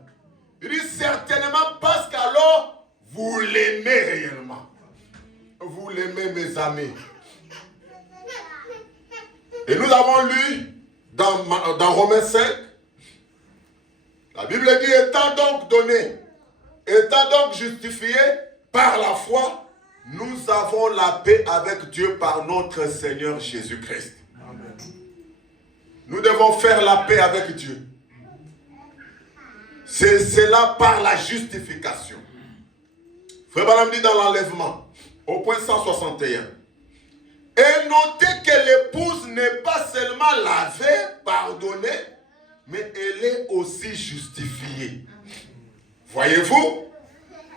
Il dit certainement parce qu'alors, vous l'aimez réellement. Vous l'aimez, mes amis. Et nous avons lu dans Romains 5, la Bible dit, étant donc donné, étant donc justifié par la foi, nous avons la paix avec Dieu par notre Seigneur Jésus-Christ. Nous devons faire la paix avec Dieu. C'est cela par la justification. Frère Branham dit dans l'enlèvement, au point 161. Et notez que l'épouse n'est pas seulement lavée, pardonnée, mais elle est aussi justifiée. Voyez-vous?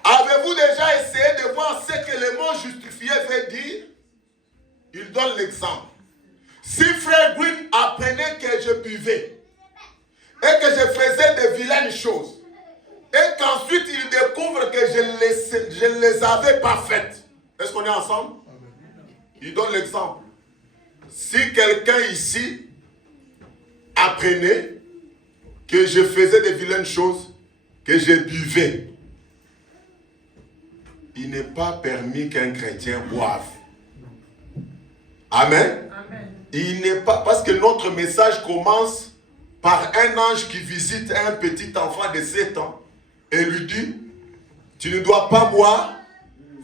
Avez-vous déjà essayé de voir ce que le mot justifié veut dire? Il donne l'exemple. Si Frère Green apprenait que je buvais et que je faisais de vilaines choses et qu'ensuite il découvre que je ne les avais pas faites, est-ce qu'on est ensemble? Il donne l'exemple. Si quelqu'un ici apprenait que je faisais de vilaines choses, que je buvais, il n'est pas permis qu'un chrétien boive. Amen. Amen. Il n'est pas, parce que notre message commence par un ange qui visite un petit enfant de 7 ans et lui dit, tu ne dois pas boire,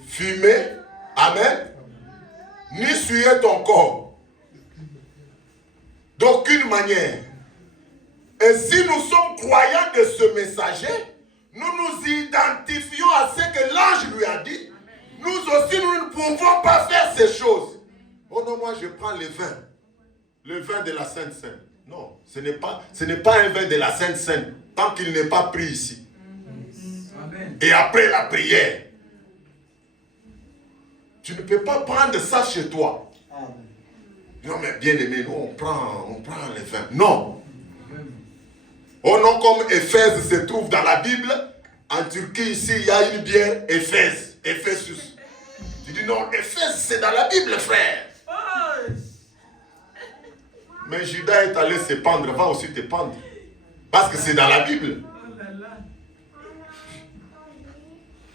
fumer, amen, ni souiller ton corps. D'aucune manière. Et si nous sommes croyants de ce messager, nous nous identifions à ce que l'ange lui a dit. Nous aussi, nous ne pouvons pas faire ces choses. Oh non, moi je prends le vin de la Sainte Seine. Non, ce n'est pas un vin de la Sainte Seine, tant qu'il n'est pas pris ici. Amen. Et après la prière, tu ne peux pas prendre ça chez toi. Amen. Non, mais bien aimé, nous on prend le vin. Non. Oh non, comme Éphèse se trouve dans la Bible, en Turquie, ici, il y a une bière Éphèse, Ephésus. Tu dis non, Éphèse, c'est dans la Bible, frère. Mais Judas est allé se pendre, va aussi te pendre. Parce que c'est dans la Bible.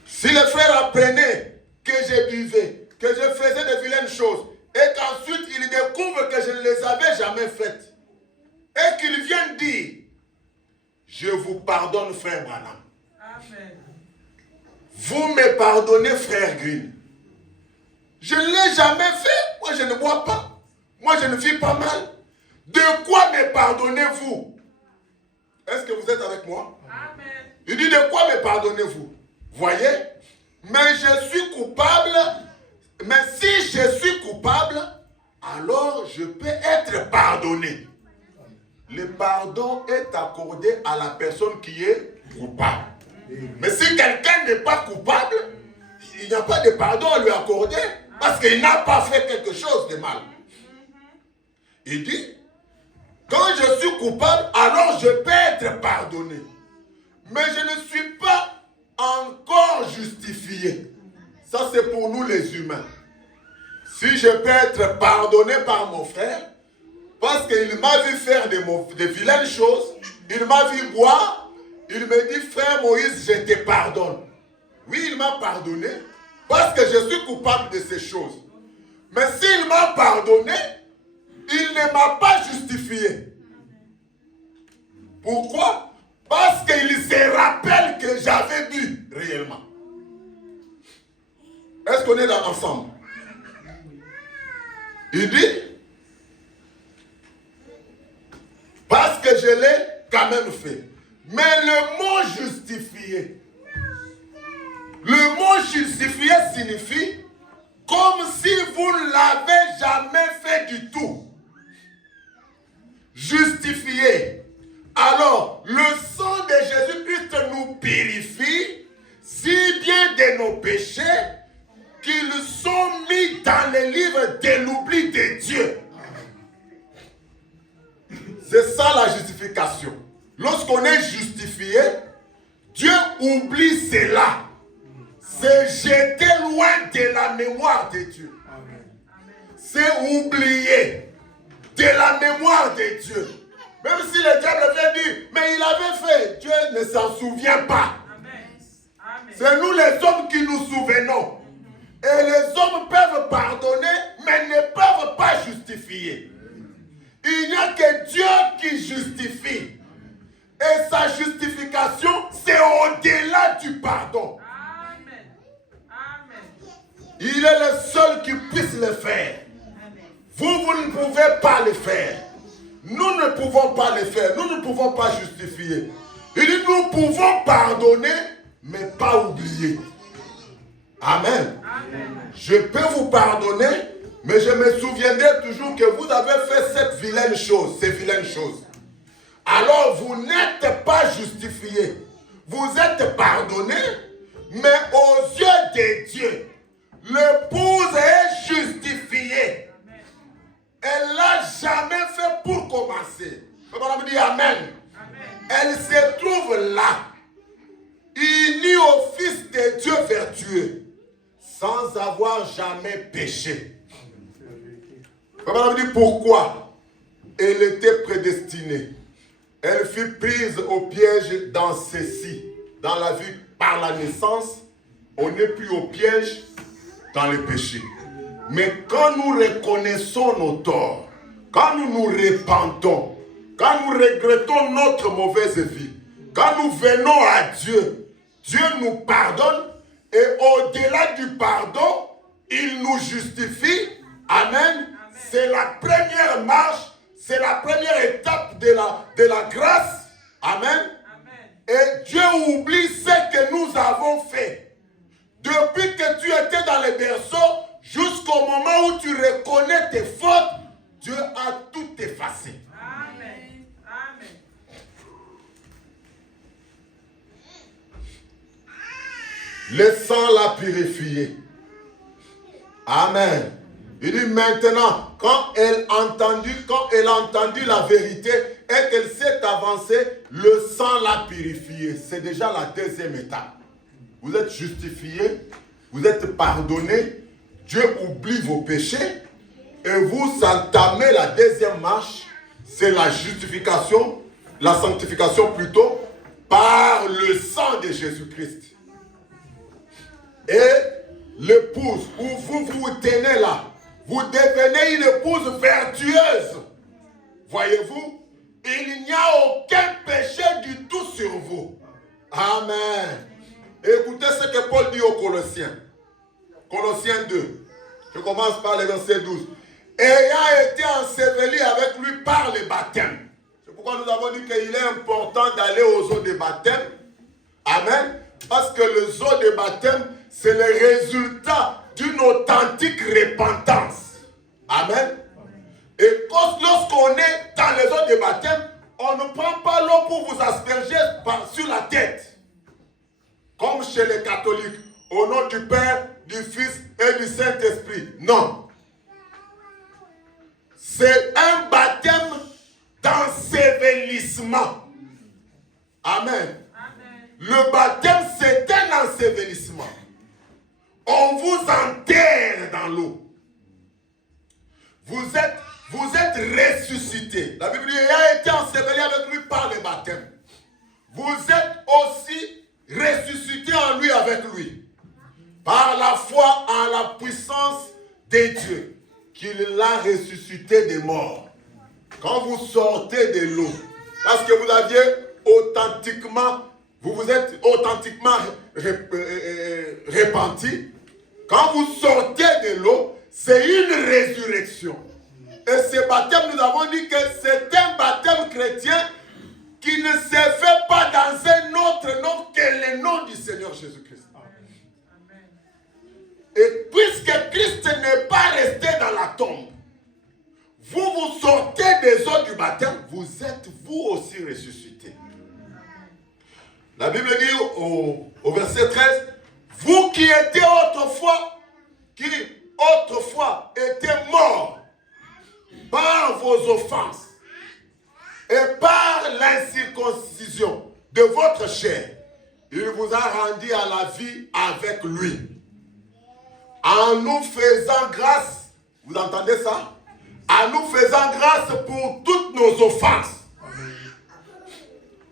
Si les frères apprenaient que je buvais, que je faisais de vilaines choses, et qu'ensuite ils découvrent que je ne les avais jamais faites, et qu'ils viennent dire, je vous pardonne, frère Branham. Amen. Vous me pardonnez, frère Green. Je ne l'ai jamais fait. Moi, je ne bois pas. Moi, je ne vis pas mal. De quoi me pardonnez-vous? Est-ce que vous êtes avec moi? Amen. Il dit, de quoi me pardonnez-vous? Voyez? Mais je suis coupable. Mais si je suis coupable, alors je peux être pardonné. Le pardon est accordé à la personne qui est coupable. Mais si quelqu'un n'est pas coupable, il n'y a pas de pardon à lui accorder parce qu'il n'a pas fait quelque chose de mal. Il dit, quand je suis coupable, alors je peux être pardonné. Mais je ne suis pas encore justifié. Ça, c'est pour nous les humains. Si je peux être pardonné par mon frère, parce qu'il m'a vu faire de vilaines choses, il m'a vu boire, il me dit, frère Moïse, je te pardonne. Oui, il m'a pardonné, parce que je suis coupable de ces choses. Mais s'il m'a pardonné, il ne m'a pas justifié. Pourquoi? Parce qu'il se rappelle que j'avais bu réellement. Est-ce qu'on est là ensemble? Il dit, parce que je l'ai quand même fait. Mais le mot justifié, le mot justifié signifie comme si vous ne l'avez jamais fait du tout. Justifié. Alors, le sang de Jésus-Christ nous purifie si bien de nos péchés qu'ils sont mis dans le livre de l'oubli de Dieu. C'est ça la justification. Lorsqu'on est justifié, Dieu oublie cela. C'est jeter loin de la mémoire de Dieu. C'est oublier de la mémoire de Dieu. Même si le diable vient dire, mais il avait fait, Dieu ne s'en souvient pas. C'est nous les hommes qui nous souvenons. Et les hommes peuvent pardonner, mais ne peuvent pas justifier. Il n'y a que Dieu qui justifie. Et sa justification, c'est au-delà du pardon. Amen. Amen. Il est le seul qui puisse le faire. Vous ne pouvez pas le faire. Nous ne pouvons pas le faire. Nous ne pouvons pas justifier. Il dit, nous pouvons pardonner, mais pas oublier. Amen. Amen. Je peux vous pardonner, mais je me souviendrai toujours que vous avez fait cette vilaine chose, ces vilaines choses. Alors vous n'êtes pas justifié. Vous êtes pardonné, mais aux yeux de Dieu, l'épouse est justifiée. Elle l'a jamais fait pour commencer. On dit Amen. Amen. Elle se trouve là, unie au Fils de Dieu vertueux, sans avoir jamais péché. On dit pourquoi? Elle était prédestinée. Elle fut prise au piège dans ceci. Dans la vie par la naissance, on n'est plus au piège dans le péché. Mais quand nous reconnaissons nos torts, quand nous nous repentons, quand nous regrettons notre mauvaise vie, quand nous venons à Dieu, Dieu nous pardonne et au-delà du pardon, il nous justifie. Amen. C'est la première marche, c'est la première étape de la grâce. Amen. Et Dieu oublie ce que nous avons fait. Depuis que tu étais dans le berceau, jusqu'au moment où tu reconnais tes fautes, Dieu a tout effacé. Amen. Amen. Le sang l'a purifié. Amen. Il dit maintenant, quand elle a entendu la vérité et qu'elle s'est avancée, le sang l'a purifié. C'est déjà la deuxième étape. Vous êtes justifié, vous êtes pardonné, Dieu oublie vos péchés et vous entamez la deuxième marche, c'est la justification, la sanctification plutôt, par le sang de Jésus-Christ. Et l'épouse, où vous vous tenez là, vous devenez une épouse vertueuse. Voyez-vous, il n'y a aucun péché du tout sur vous. Amen. Écoutez ce que Paul dit aux Colossiens. Colossiens 2. Je commence par le verset 12. Ayant été enseveli avec lui par le baptême. C'est pourquoi nous avons dit qu'il est important d'aller aux eaux de baptême. Amen. Parce que les eaux de baptême, c'est le résultat d'une authentique repentance. Amen. Et lorsqu'on est dans les eaux de baptême, on ne prend pas l'eau pour vous asperger sur la tête. Comme chez les catholiques, au nom du Père, du Fils et du Saint-Esprit. Non. C'est un baptême d'ensevelissement. Amen. Le baptême, c'est un ensevelissement. On vous enterre dans l'eau. Vous êtes ressuscité. La Bible dit, il a été enseveli avec lui par le baptême. Vous êtes aussi ressuscité en lui avec lui. Par la foi en la puissance de Dieu, qu'il l'a ressuscité des morts. Quand vous sortez de l'eau, parce que vous vous êtes authentiquement repenti, quand vous sortez de l'eau, c'est une résurrection. Et ce baptême, nous avons dit que c'est un baptême chrétien qui ne se fait pas dans un autre nom que le nom du Seigneur Jésus-Christ. Et puisque Christ n'est pas resté dans la tombe, vous sortez des eaux du baptême, vous êtes vous aussi ressuscités. La Bible dit au verset 13, vous qui étiez autrefois étiez morts par vos offenses et par l'incirconcision de votre chair, il vous a rendu à la vie avec lui. En nous faisant grâce, vous entendez ça? En nous faisant grâce pour toutes nos offenses.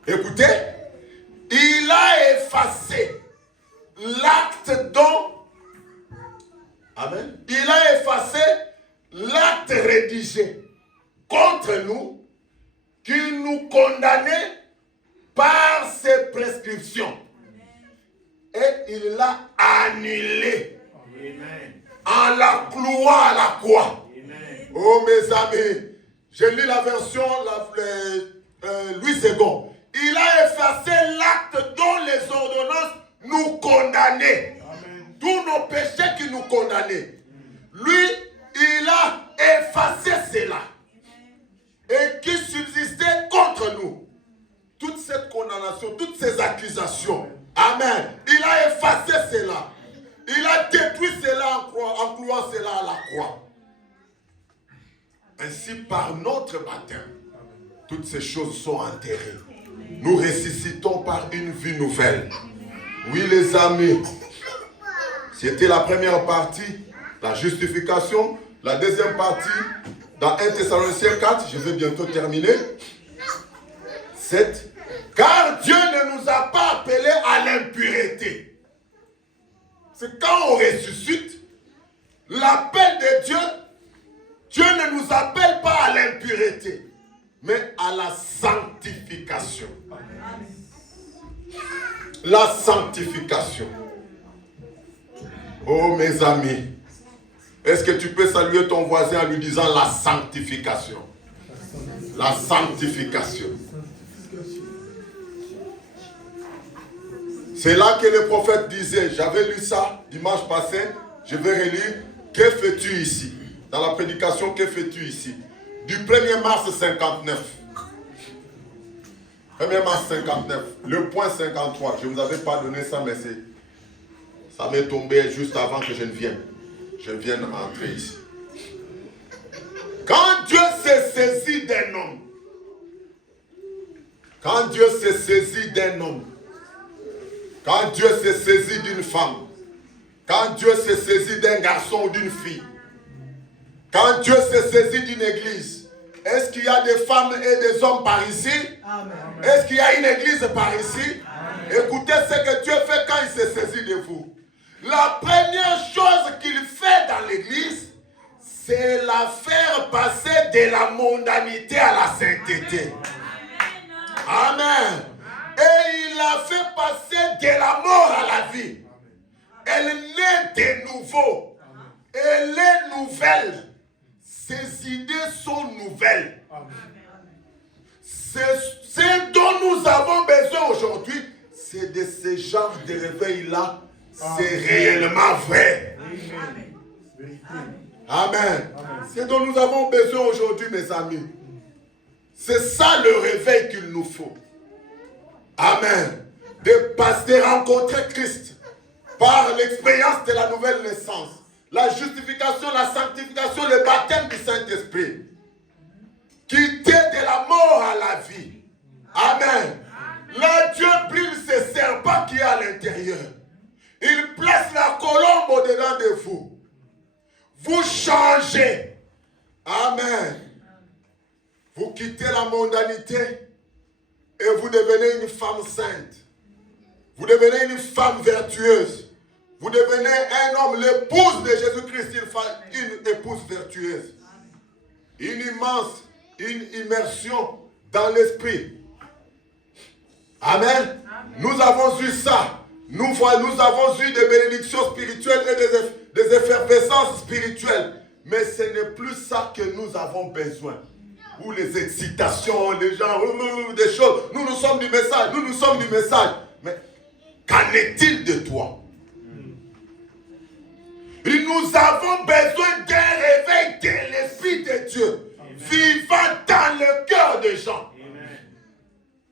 Écoutez, il a effacé l'acte dont, amen, il a effacé l'acte rédigé contre nous qui nous condamnait par ses prescriptions. Et il l'a annulé. Amen. En la clouant à la croix. Amen. Oh mes amis, je lis la version Louis II. Il a effacé l'acte dont les ordonnances nous condamnaient. Amen. Tous nos péchés qui nous condamnaient. Lui, il a effacé cela. Et qui subsistait contre nous. Toute cette condamnation, toutes ces accusations. Amen. Il a effacé cela. Il a détruit cela en clouant cela à la croix. Ainsi, par notre baptême, toutes ces choses sont enterrées. Nous ressuscitons par une vie nouvelle. Oui, les amis, c'était la première partie, la justification. La deuxième partie, dans 1 Thessaloniciens 4, je vais bientôt terminer. 7. Car Dieu ne nous a pas appelés à l'impureté. C'est quand on ressuscite, l'appel de Dieu, Dieu ne nous appelle pas à l'impureté, mais à la sanctification. La sanctification. Oh mes amis, est-ce que tu peux saluer ton voisin en lui disant la sanctification? La sanctification. C'est là que le prophète disait, j'avais lu ça dimanche passé, je vais relire, que fais-tu ici? Dans la prédication, que fais-tu ici? Du 1er mars 59. 1er mars 59, le point 53. Je ne vous avais pas donné ça, mais ça m'est tombé juste avant que je ne vienne. Je vienne entrer ici. Quand Dieu s'est saisi d'un homme, quand Dieu s'est saisi d'un homme, quand Dieu s'est saisi d'une femme, quand Dieu s'est saisi d'un garçon ou d'une fille, quand Dieu s'est saisi d'une église, est-ce qu'il y a des femmes et des hommes par ici? Amen. Est-ce qu'il y a une église par ici? Amen. Écoutez ce que Dieu fait quand il s'est saisi de vous. La première chose qu'il fait dans l'église, c'est la faire passer de la mondanité à la sainteté. Amen. Et il la fait passer de la mort à la vie. Elle naît de nouveau. Elle est nouvelle. Ses idées sont nouvelles. Ce dont nous avons besoin aujourd'hui, c'est de ce genre de réveil-là c'est réellement vrai. Amen. C'est dont nous avons besoin aujourd'hui, mes amis. C'est ça le réveil qu'il nous faut. Amen. De rencontrer Christ par l'expérience de la nouvelle naissance, la justification, la sanctification, le baptême du Saint-Esprit. Quitter de la mort à la vie. Amen. Là, Dieu brille ce serpent qui est à l'intérieur. Il place la colombe au-dedans de vous. Vous changez. Amen. Vous quittez la mondanité et vous devenez une femme sainte. Vous devenez une femme vertueuse. Vous devenez un homme, l'épouse de Jésus-Christ, une épouse vertueuse. Une immersion dans l'esprit. Amen. Nous avons eu ça. Nous avons eu des bénédictions spirituelles et des effervescences spirituelles. Mais ce n'est plus ça que nous avons besoin. Ou les excitations, les gens, des choses. Nous sommes du message. Nous sommes du message. Mais qu'en est-il de toi? Nous avons besoin d'un réveil de l'Esprit de Dieu. Vivant dans le cœur des gens.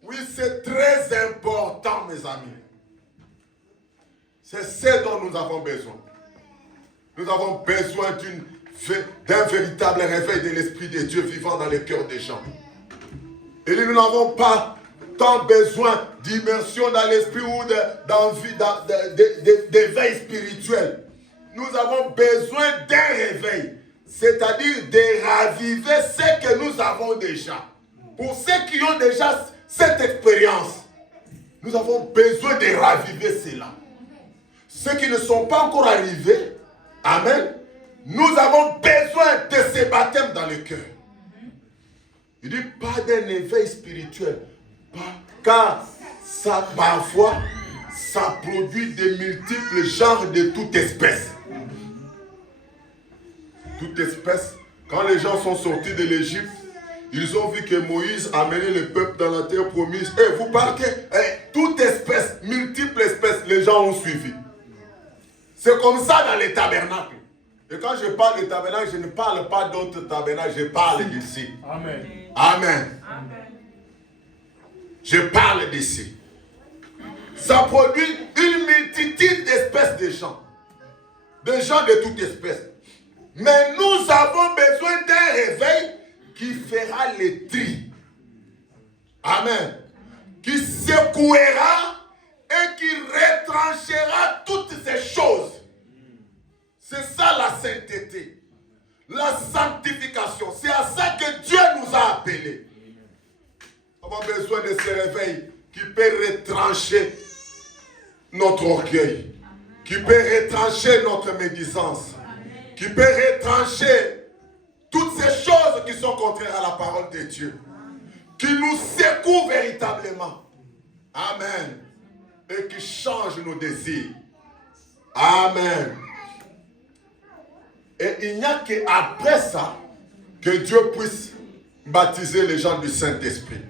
Oui, c'est très important, mes amis. C'est ce dont nous avons besoin. Nous avons besoin d'un véritable réveil de l'Esprit de Dieu vivant dans le cœur des gens. Et nous n'avons pas tant besoin d'immersion dans l'esprit ou d'éveil spirituel. Nous avons besoin d'un réveil, c'est-à-dire de raviver ce que nous avons déjà. Pour ceux qui ont déjà cette expérience, nous avons besoin de raviver cela. Ceux qui ne sont pas encore arrivés, amen, nous avons besoin de ce baptême dans le cœur. Il dit pas d'un éveil spirituel, car ça parfois, ça produit de multiples genres de toute espèce. Toute espèce, quand les gens sont sortis de l'Égypte, ils ont vu que Moïse a mené le peuple dans la terre promise. Et vous partez, toute espèce, multiples espèces, les gens ont suivi. C'est comme ça dans les tabernacles. Et quand je parle de tabernacle, je ne parle pas d'autres tabernacles, je parle d'ici. Amen. Amen. Je parle d'ici. Ça produit une multitude d'espèces de gens. De gens de toutes espèces. Mais nous avons besoin d'un réveil qui fera le tri. Amen. Qui secouera et qui retranchera toutes ces choses. C'est ça la sainteté. La sanctification. C'est à ça que Dieu nous a appelés. Nous avons besoin de ce réveil qui peut retrancher notre orgueil. Qui peut retrancher notre médisance. Qui peut retrancher toutes ces choses qui sont contraires à la parole de Dieu. Qui nous secoue véritablement. Amen. Et qui change nos désirs. Amen. Et il n'y a qu'après ça que Dieu puisse baptiser les gens du Saint-Esprit.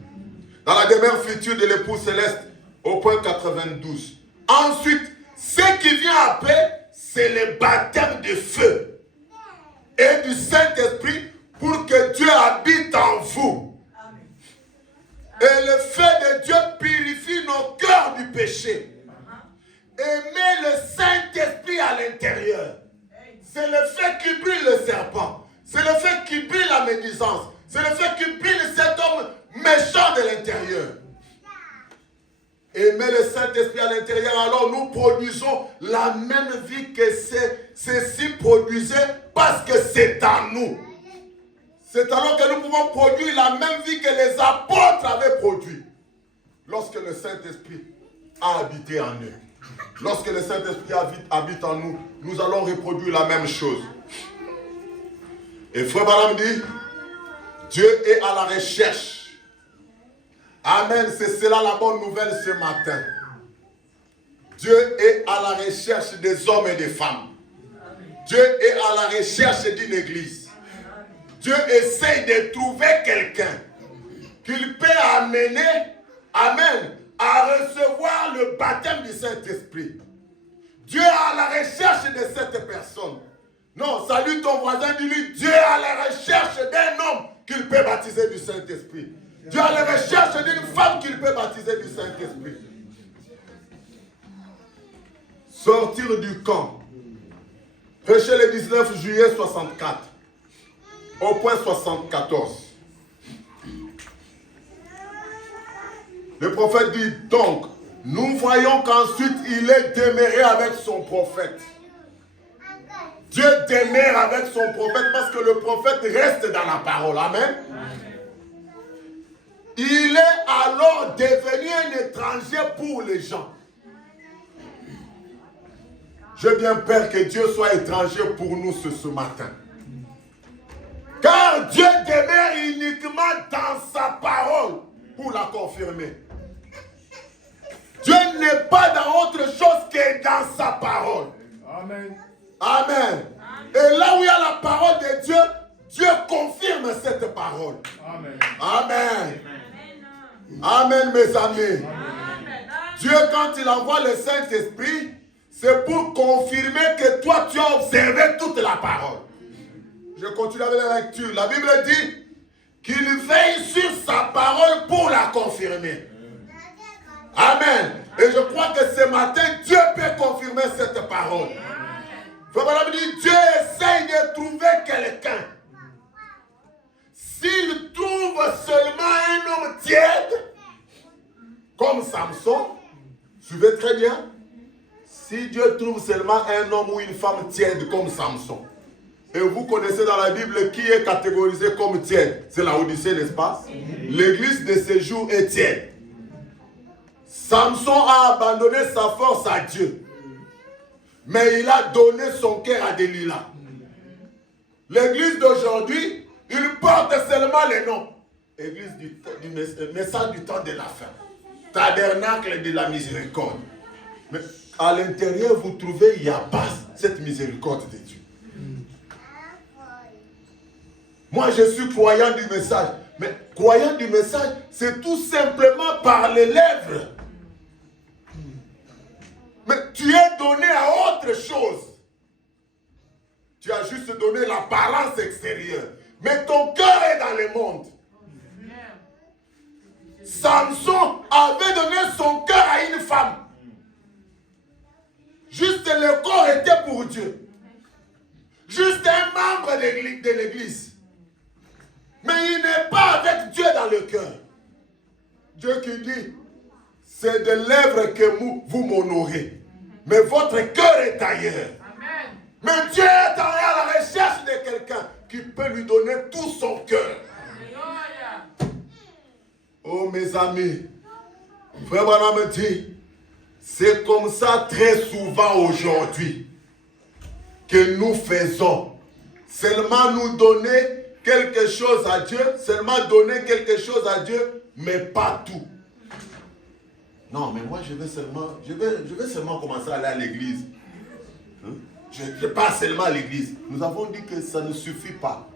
Dans la demeure future de l'époux céleste, au point 92. Ensuite, ce qui vient après, c'est le baptême de feu et du Saint-Esprit pour que Dieu habite en vous. Et le feu de Dieu purifie nos cœurs du péché. Et met le Saint-Esprit à l'intérieur. C'est le fait qui brille le serpent. C'est le fait qui brille la médisance. C'est le fait qui brille cet homme méchant de l'intérieur. Et met le Saint-Esprit à l'intérieur, alors nous produisons la même vie que ceci produisait parce que c'est en nous. C'est alors que nous pouvons produire la même vie que les apôtres avaient produit. Lorsque le Saint-Esprit a habité en eux. Lorsque le Saint-Esprit habite en nous, nous allons reproduire la même chose. Et Frère Branham dit, Dieu est à la recherche. Amen, c'est cela la bonne nouvelle ce matin. Dieu est à la recherche des hommes et des femmes. Dieu est à la recherche d'une église. Dieu essaie de trouver quelqu'un qu'il peut amener, amen, à recevoir le baptême du Saint-Esprit. Dieu est à la recherche de cette personne. Non, salue ton voisin, dis-lui, Dieu est à la recherche d'un homme qu'il peut baptiser du Saint-Esprit. Dieu est à la recherche d'une femme qu'il peut baptiser du Saint-Esprit. Sortir du camp. Prêcher le 19 juillet 64. Au point 74. Le prophète dit donc, nous voyons qu'ensuite il est demeuré avec son prophète. Dieu demeure avec son prophète parce que le prophète reste dans la parole. Amen. Il est alors devenu un étranger pour les gens. Je bien peur que Dieu soit étranger pour nous ce matin. Car Dieu demeure uniquement dans sa parole pour la confirmer. Dieu n'est pas dans autre chose que dans sa parole. Amen. Amen. Et là où il y a la parole de Dieu, Dieu confirme cette parole. Amen. Amen. Amen, mes amis. Amen. Dieu, quand il envoie le Saint-Esprit, c'est pour confirmer que toi, tu as observé toute la parole. Je continue avec la lecture. La Bible dit qu'il veille sur sa parole pour la confirmer. Amen. Et je crois que ce matin, Dieu peut confirmer cette parole. Dieu essaye de trouver quelqu'un. S'il trouve seulement un homme tiède, comme Samson, suivez très bien. Si Dieu trouve seulement un homme ou une femme tiède comme Samson, et vous connaissez dans la Bible qui est catégorisé comme tiède, c'est la Odyssée, n'est-ce pas? L'église de ces jours est tiède. Samson a abandonné sa force à Dieu. Mais il a donné son cœur à Delilah. L'église d'aujourd'hui, il porte seulement les noms. Église du message du temps de la fin. Tabernacle de la miséricorde. Mais à l'intérieur, vous trouvez, il n'y a pas cette miséricorde de Dieu. Moi, je suis croyant du message. Mais croyant du message, c'est tout simplement par les lèvres. Mais tu es donné à autre chose. Tu as juste donné l'apparence extérieure. Mais ton cœur est dans le monde. Samson avait donné son cœur à une femme. Juste le corps était pour Dieu. Juste un membre de l'église. Mais il n'est pas avec Dieu dans le cœur. Dieu qui dit, c'est de lèvres que vous m'honorez. Mais votre cœur est ailleurs. Amen. Mais Dieu est à la recherche de quelqu'un qui peut lui donner tout son cœur. Oh mes amis, Frère Branham me dit, c'est comme ça très souvent aujourd'hui que nous faisons. Seulement nous donner quelque chose à Dieu, seulement donner quelque chose à Dieu, mais pas tout. Non, mais moi je vais seulement commencer à aller à l'église. Hein? Je passe seulement à l'église. Nous avons dit que ça ne suffit pas.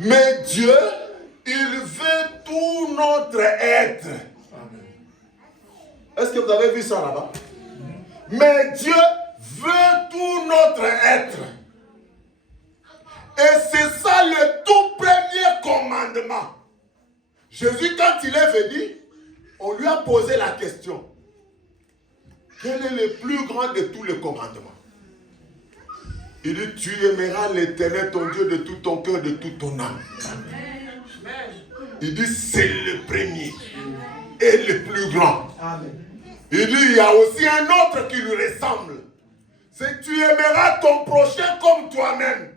Mais Dieu, il veut tout notre être. Est-ce que vous avez vu ça là-bas? Mais Dieu veut tout notre être. Et c'est ça le tout premier commandement. Jésus, quand il est venu, on lui a posé la question. Quel est le plus grand de tous les commandements? Il dit, tu aimeras l'Éternel, ton Dieu, de tout ton cœur, de toute ton âme. Il dit, c'est le premier et le plus grand. Il dit, il y a aussi un autre qui lui ressemble. C'est que tu aimeras ton prochain comme toi-même.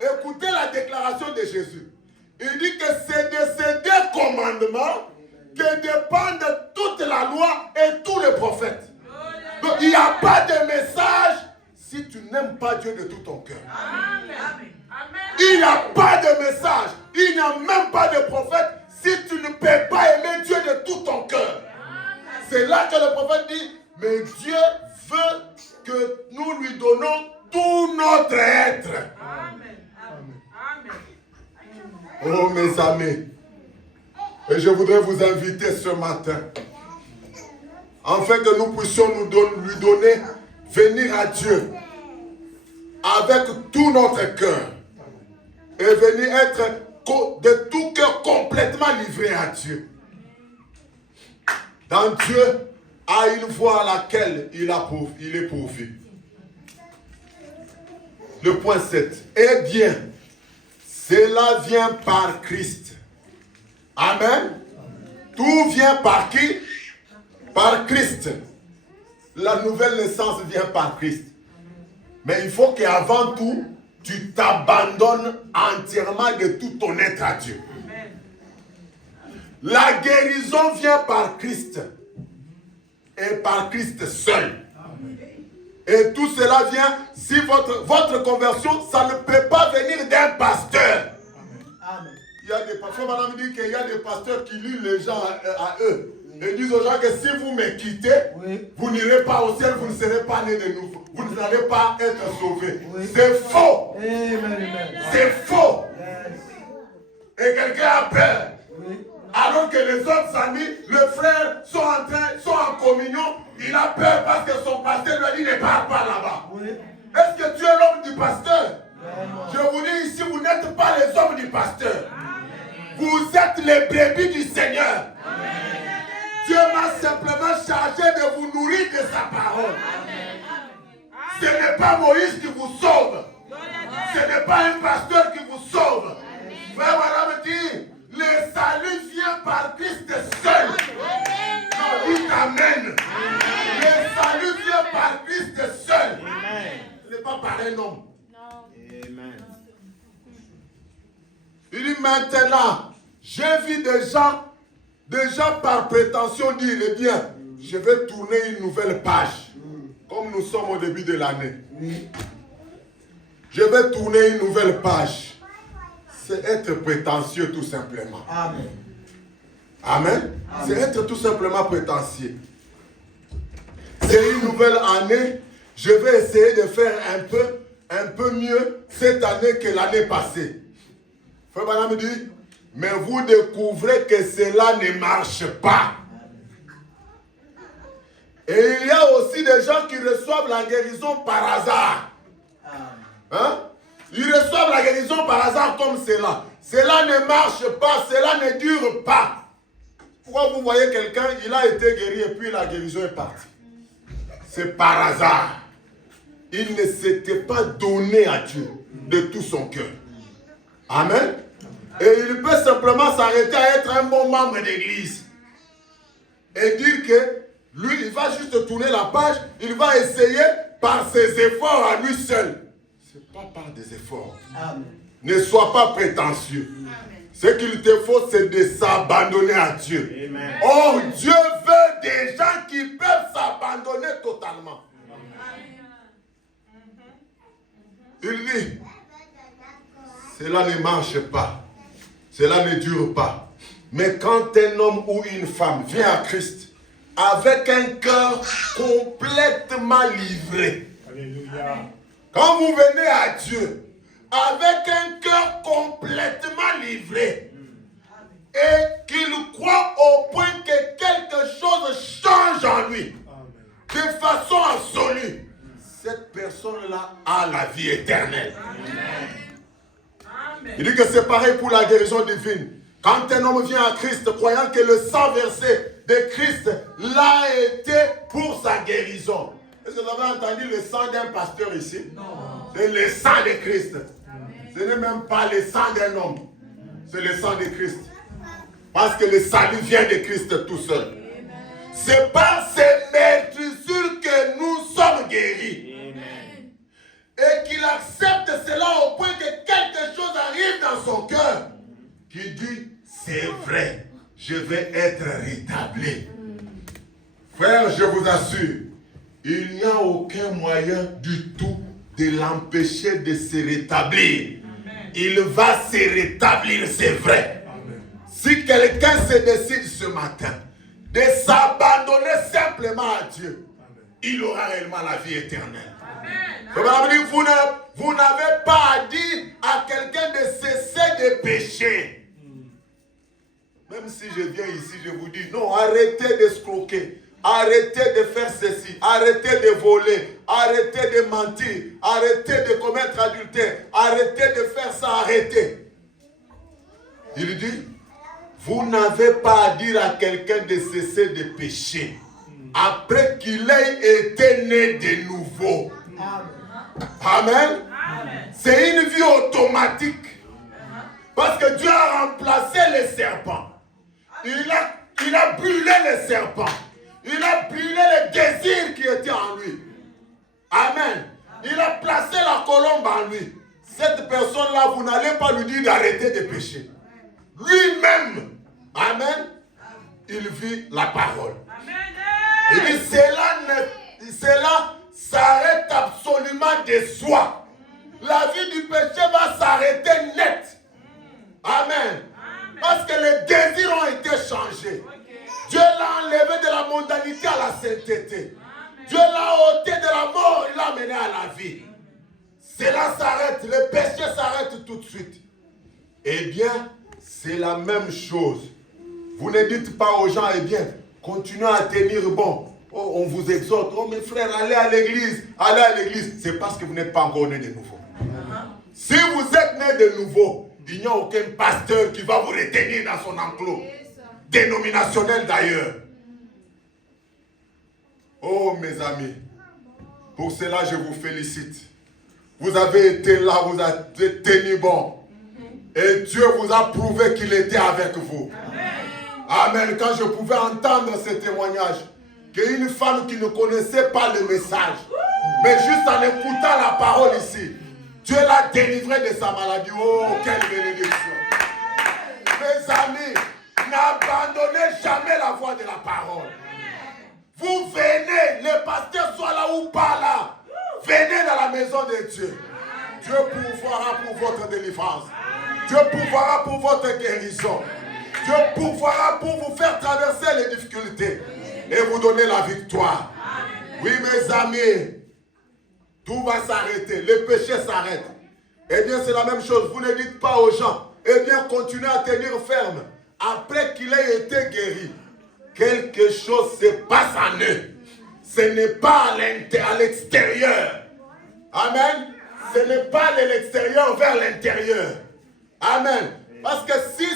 Écoutez la déclaration de Jésus. Il dit que c'est de ces deux commandements que dépendent toute la loi et tous les prophètes. Donc il n'y a pas de message si tu n'aimes pas Dieu de tout ton cœur. Il n'y a pas de message, il n'y a même pas de prophète si tu ne peux pas aimer Dieu de tout ton cœur. C'est là que le prophète dit, mais Dieu veut que nous lui donnons tout notre être. Oh mes amis, et je voudrais vous inviter ce matin afin que nous puissions lui donner, venir à Dieu avec tout notre cœur et venir être de tout cœur complètement livré à Dieu. Dans Dieu a une voie à laquelle il est pourvu. Le point 7. Eh bien, cela vient par Christ. Amen. Tout vient par qui? Par Christ. La nouvelle naissance vient par Christ. Mais il faut qu'avant tout, tu t'abandonnes entièrement de tout ton être à Dieu. La guérison vient par Christ. Et par Christ seul. Et tout cela vient, si votre conversion, ça ne peut pas venir d'un pasteur. Amen. Il y a des pasteurs, madame dit qu'il y a des pasteurs qui lient les gens à eux. Et disent aux gens que si vous me quittez, vous n'irez pas au ciel, vous ne serez pas nés de nouveau. Vous n'allez pas être sauvés. C'est faux. C'est faux. Et quelqu'un a peur. Alors que les autres amis, les frères sont en communion, il a peur parce que son pasteur lui a dit ne parle pas là-bas. Est-ce que tu es l'homme du pasteur? Je vous dis ici, vous n'êtes pas les hommes du pasteur. Vous êtes les brebis du Seigneur. Dieu m'a simplement chargé de vous nourrir de sa parole. Ce n'est pas Moïse qui vous sauve. Ce n'est pas un pasteur qui vous sauve. Frère, voilà me dit, le salut vient par Christ seul. Non, dites Amen. Le salut vient par Christ seul. Ce n'est pas par un homme. Amen. Il dit maintenant, j'ai vu des gens par prétention dire, eh bien, je vais tourner une nouvelle page. Comme nous sommes au début de l'année. Je vais tourner une nouvelle page. C'est être prétentieux tout simplement. Amen. Amen. C'est être tout simplement prétentieux. C'est une nouvelle année. Je vais essayer de faire un peu mieux cette année que l'année passée. Frère Branham me dit, mais vous découvrez que cela ne marche pas. Et il y a aussi des gens qui reçoivent la guérison par hasard. Hein? Ils reçoivent la guérison par hasard comme cela. Cela ne marche pas, cela ne dure pas. Pourquoi vous voyez quelqu'un, il a été guéri et puis la guérison est partie? C'est par hasard. Il ne s'était pas donné à Dieu de tout son cœur. Amen. Et il peut simplement s'arrêter à être un bon membre d'église. Et dire que lui, il va juste tourner la page, il va essayer par ses efforts à lui seul. Ce n'est pas par des efforts. Amen. Ne sois pas prétentieux. Amen. Ce qu'il te faut, c'est de s'abandonner à Dieu. Amen. Or, Dieu veut des gens qui peuvent s'abandonner totalement. Il dit, cela ne marche pas. Cela ne dure pas. Mais quand un homme ou une femme vient à Christ avec un cœur complètement livré. Alléluia. Quand vous venez à Dieu avec un cœur complètement livré et qu'il croit au point que quelque chose change en lui de façon absolue, cette personne-là a la vie éternelle. Amen. Il dit que c'est pareil pour la guérison divine. Quand un homme vient à Christ croyant que le sang versé de Christ l'a été pour sa guérison. Est-ce que vous avez entendu le sang d'un pasteur ici? Non. C'est le sang de Christ. Amen. Ce n'est même pas le sang d'un homme. C'est le sang de Christ. Parce que le salut vient de Christ tout seul. Amen. C'est par ces maîtrisures que nous sommes guéris. Amen. Et qu'il accepte cela au point que quelque chose arrive dans son cœur. Qui dit, c'est vrai, je vais être rétabli. Frère, je vous assure, il n'y a aucun moyen du tout de l'empêcher de se rétablir. Amen. Il va se rétablir, c'est vrai. Amen. Si quelqu'un se décide ce matin de s'abandonner simplement à Dieu, amen, il aura réellement la vie éternelle. Amen. Vous n'avez pas à dire à quelqu'un de cesser de pécher. Même si je viens ici, je vous dis, non, arrêtez d'escroquer. arrêtez de faire ceci, arrêtez de voler, arrêtez de mentir, arrêtez de commettre adultère, arrêtez de faire ça, arrêtez. Il dit, vous n'avez pas à dire à quelqu'un de cesser de pécher après qu'il ait été né de nouveau. Amen. C'est une vie automatique. Parce que Dieu a remplacé les serpents. Il a brûlé les serpents. Il a brûlé les désirs qui étaient en lui. Amen. Il a placé la colombe en lui. Cette personne-là, vous n'allez pas lui dire d'arrêter de pécher. Lui-même, amen, il vit la parole. Il dit, cela s'arrête absolument de soi. La vie du péché va s'arrêter net. Amen. Parce que les désirs ont été changés. Dieu l'a enlevé de la mondanité à la sainteté. Dieu l'a ôté de la mort, il l'a amené à la vie. Cela s'arrête, le péché s'arrête tout de suite. Eh bien, c'est la même chose. Vous ne dites pas aux gens, eh bien, continuez à tenir bon. Oh, on vous exhorte, oh mes frères, allez à l'église, allez à l'église. C'est parce que vous n'êtes pas encore né de nouveau. Si vous êtes né de nouveau, il n'y a aucun pasteur qui va vous retenir dans son enclos. Dénominationnel d'ailleurs. Oh mes amis, pour cela je vous félicite. Vous avez été là, vous avez tenu bon. Et Dieu vous a prouvé qu'il était avec vous. Amen. Quand je pouvais entendre ce témoignage, qu'une femme qui ne connaissait pas le message, mais juste en écoutant la parole ici, Dieu l'a délivré de sa maladie. Oh, quelle bénédiction. Mes amis, n'abandonnez jamais la voie de la parole. Vous venez, le pasteur soit là ou pas là, venez dans la maison de Dieu. Dieu pourvoira pour votre délivrance. Dieu pourvoira pour votre guérison. Dieu pourvoira pour vous faire traverser les difficultés et vous donner la victoire. Oui, mes amis, tout va s'arrêter. Le péché s'arrête. Eh bien, c'est la même chose. Vous ne dites pas aux gens, eh bien, continuez à tenir ferme. Après qu'il ait été guéri, quelque chose se passe en eux. Ce n'est pas à l'extérieur. Amen. Ce n'est pas de l'extérieur vers l'intérieur. Amen. Parce que si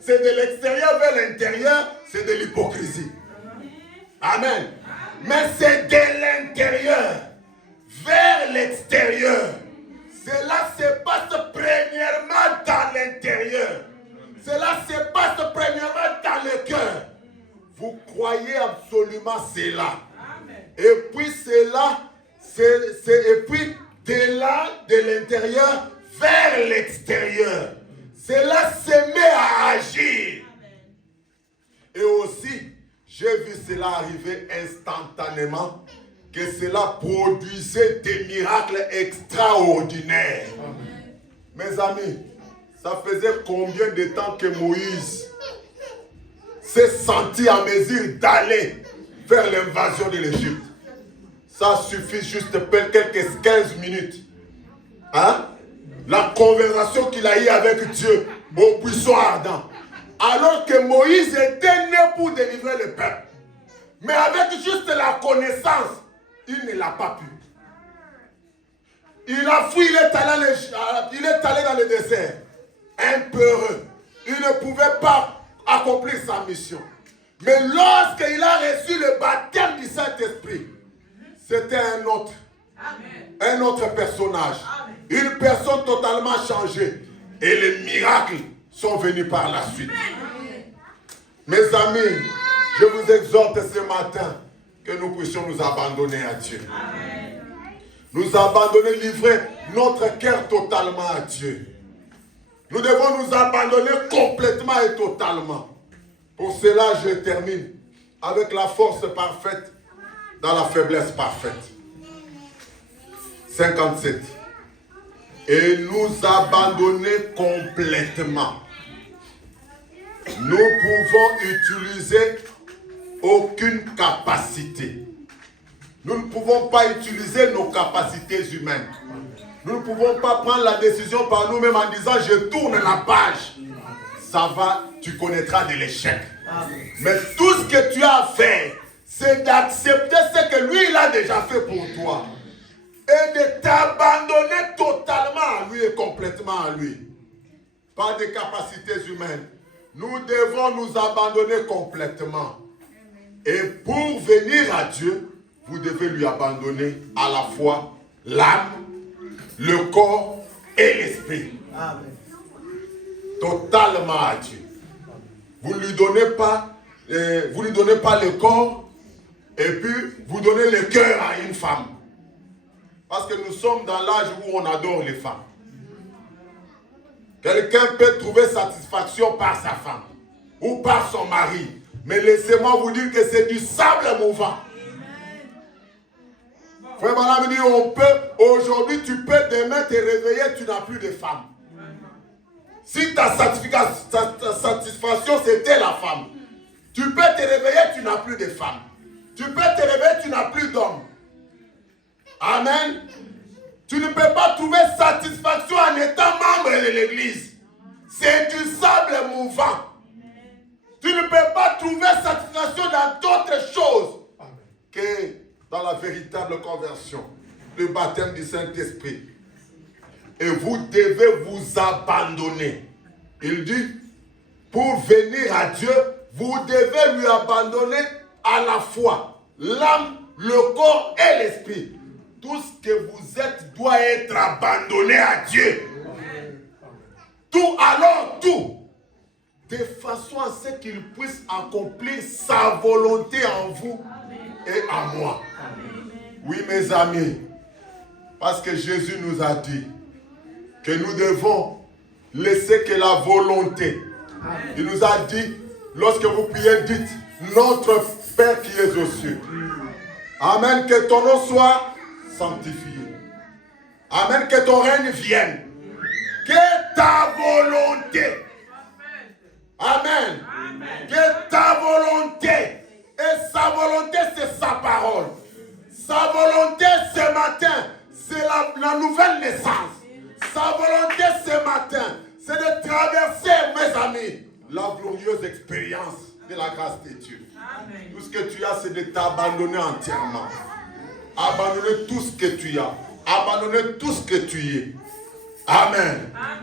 c'est de l'extérieur vers l'intérieur, c'est de l'hypocrisie. Amen. Mais c'est de l'intérieur vers l'extérieur. Cela se passe premièrement dans l'intérieur. Cela se passe premièrement dans le cœur. Vous croyez absolument cela. Et puis cela, et puis de là, de l'intérieur vers l'extérieur. Cela se met à agir. Et aussi, j'ai vu cela arriver instantanément, que cela produisait des miracles extraordinaires. Mes amis, ça faisait combien de temps que Moïse s'est senti en mesure d'aller vers l'invasion de l'Égypte? Ça suffit juste quelques 15 minutes. Hein? La conversation qu'il a eue avec Dieu au buisson ardent. Alors que Moïse était né pour délivrer le peuple. Mais avec juste la connaissance, il ne l'a pas pu. Il a fui, il est allé dans le désert. Impeureux. Il ne pouvait pas accomplir sa mission. Mais lorsqu'il a reçu le baptême du Saint-Esprit, c'était un autre personnage. Une personne totalement changée. Et les miracles sont venus par la suite. Mes amis, je vous exhorte ce matin que nous puissions nous abandonner à Dieu. Nous abandonner, livrer notre cœur totalement à Dieu. Nous devons nous abandonner complètement et totalement. Pour cela, je termine avec la force parfaite dans la faiblesse parfaite. 57. Et nous abandonner complètement. Nous pouvons utiliser aucune capacité. Nous ne pouvons pas utiliser nos capacités humaines. Nous ne pouvons pas prendre la décision par nous-mêmes en disant je tourne la page. Ça va, tu connaîtras de l'échec. Mais tout ce que tu as à faire, c'est d'accepter ce que lui, il a déjà fait pour toi. Et de t'abandonner totalement à lui et complètement à lui. Pas de capacités humaines. Nous devons nous abandonner complètement. Et pour venir à Dieu, vous devez lui abandonner à la fois l'âme, le corps et l'esprit. Amen. Totalement à Dieu. Vous ne lui donnez pas le corps et puis vous donnez le cœur à une femme. Parce que nous sommes dans l'âge où on adore les femmes. Quelqu'un peut trouver satisfaction par sa femme ou par son mari. Mais laissez-moi vous dire que c'est du sable mouvant. Frère Madame dit, aujourd'hui tu peux demain te réveiller, tu n'as plus de femme. Si ta satisfaction c'était la femme, tu peux te réveiller, tu n'as plus de femme. Tu peux te réveiller, tu n'as plus d'homme. Amen. Tu ne peux pas trouver satisfaction en étant membre de l'église. C'est du sable mouvant. Tu ne peux pas trouver satisfaction dans d'autres choses que dans la véritable conversion, le baptême du Saint-Esprit. Et vous devez vous abandonner. Il dit, pour venir à Dieu, vous devez lui abandonner à la fois l'âme, le corps et l'esprit. Tout ce que vous êtes doit être abandonné à Dieu. Tout, alors tout. De façon à ce qu'il puisse accomplir sa volonté en vous et en moi. Oui, mes amis, parce que Jésus nous a dit que nous devons laisser que la volonté. Il nous a dit, lorsque vous priez, dites, notre Père qui est aux cieux. Amen, que ton nom soit sanctifié. Amen, que ton règne vienne. Que ta volonté. Amen. Que ta volonté. Et sa volonté, c'est sa parole. Sa volonté ce matin, c'est la nouvelle naissance. Sa volonté ce matin, c'est de traverser, mes amis, la glorieuse expérience de la grâce de Dieu. Amen. Tout ce que tu as, c'est de t'abandonner entièrement. Abandonner tout ce que tu as. Abandonner tout ce que tu es. Amen. Amen.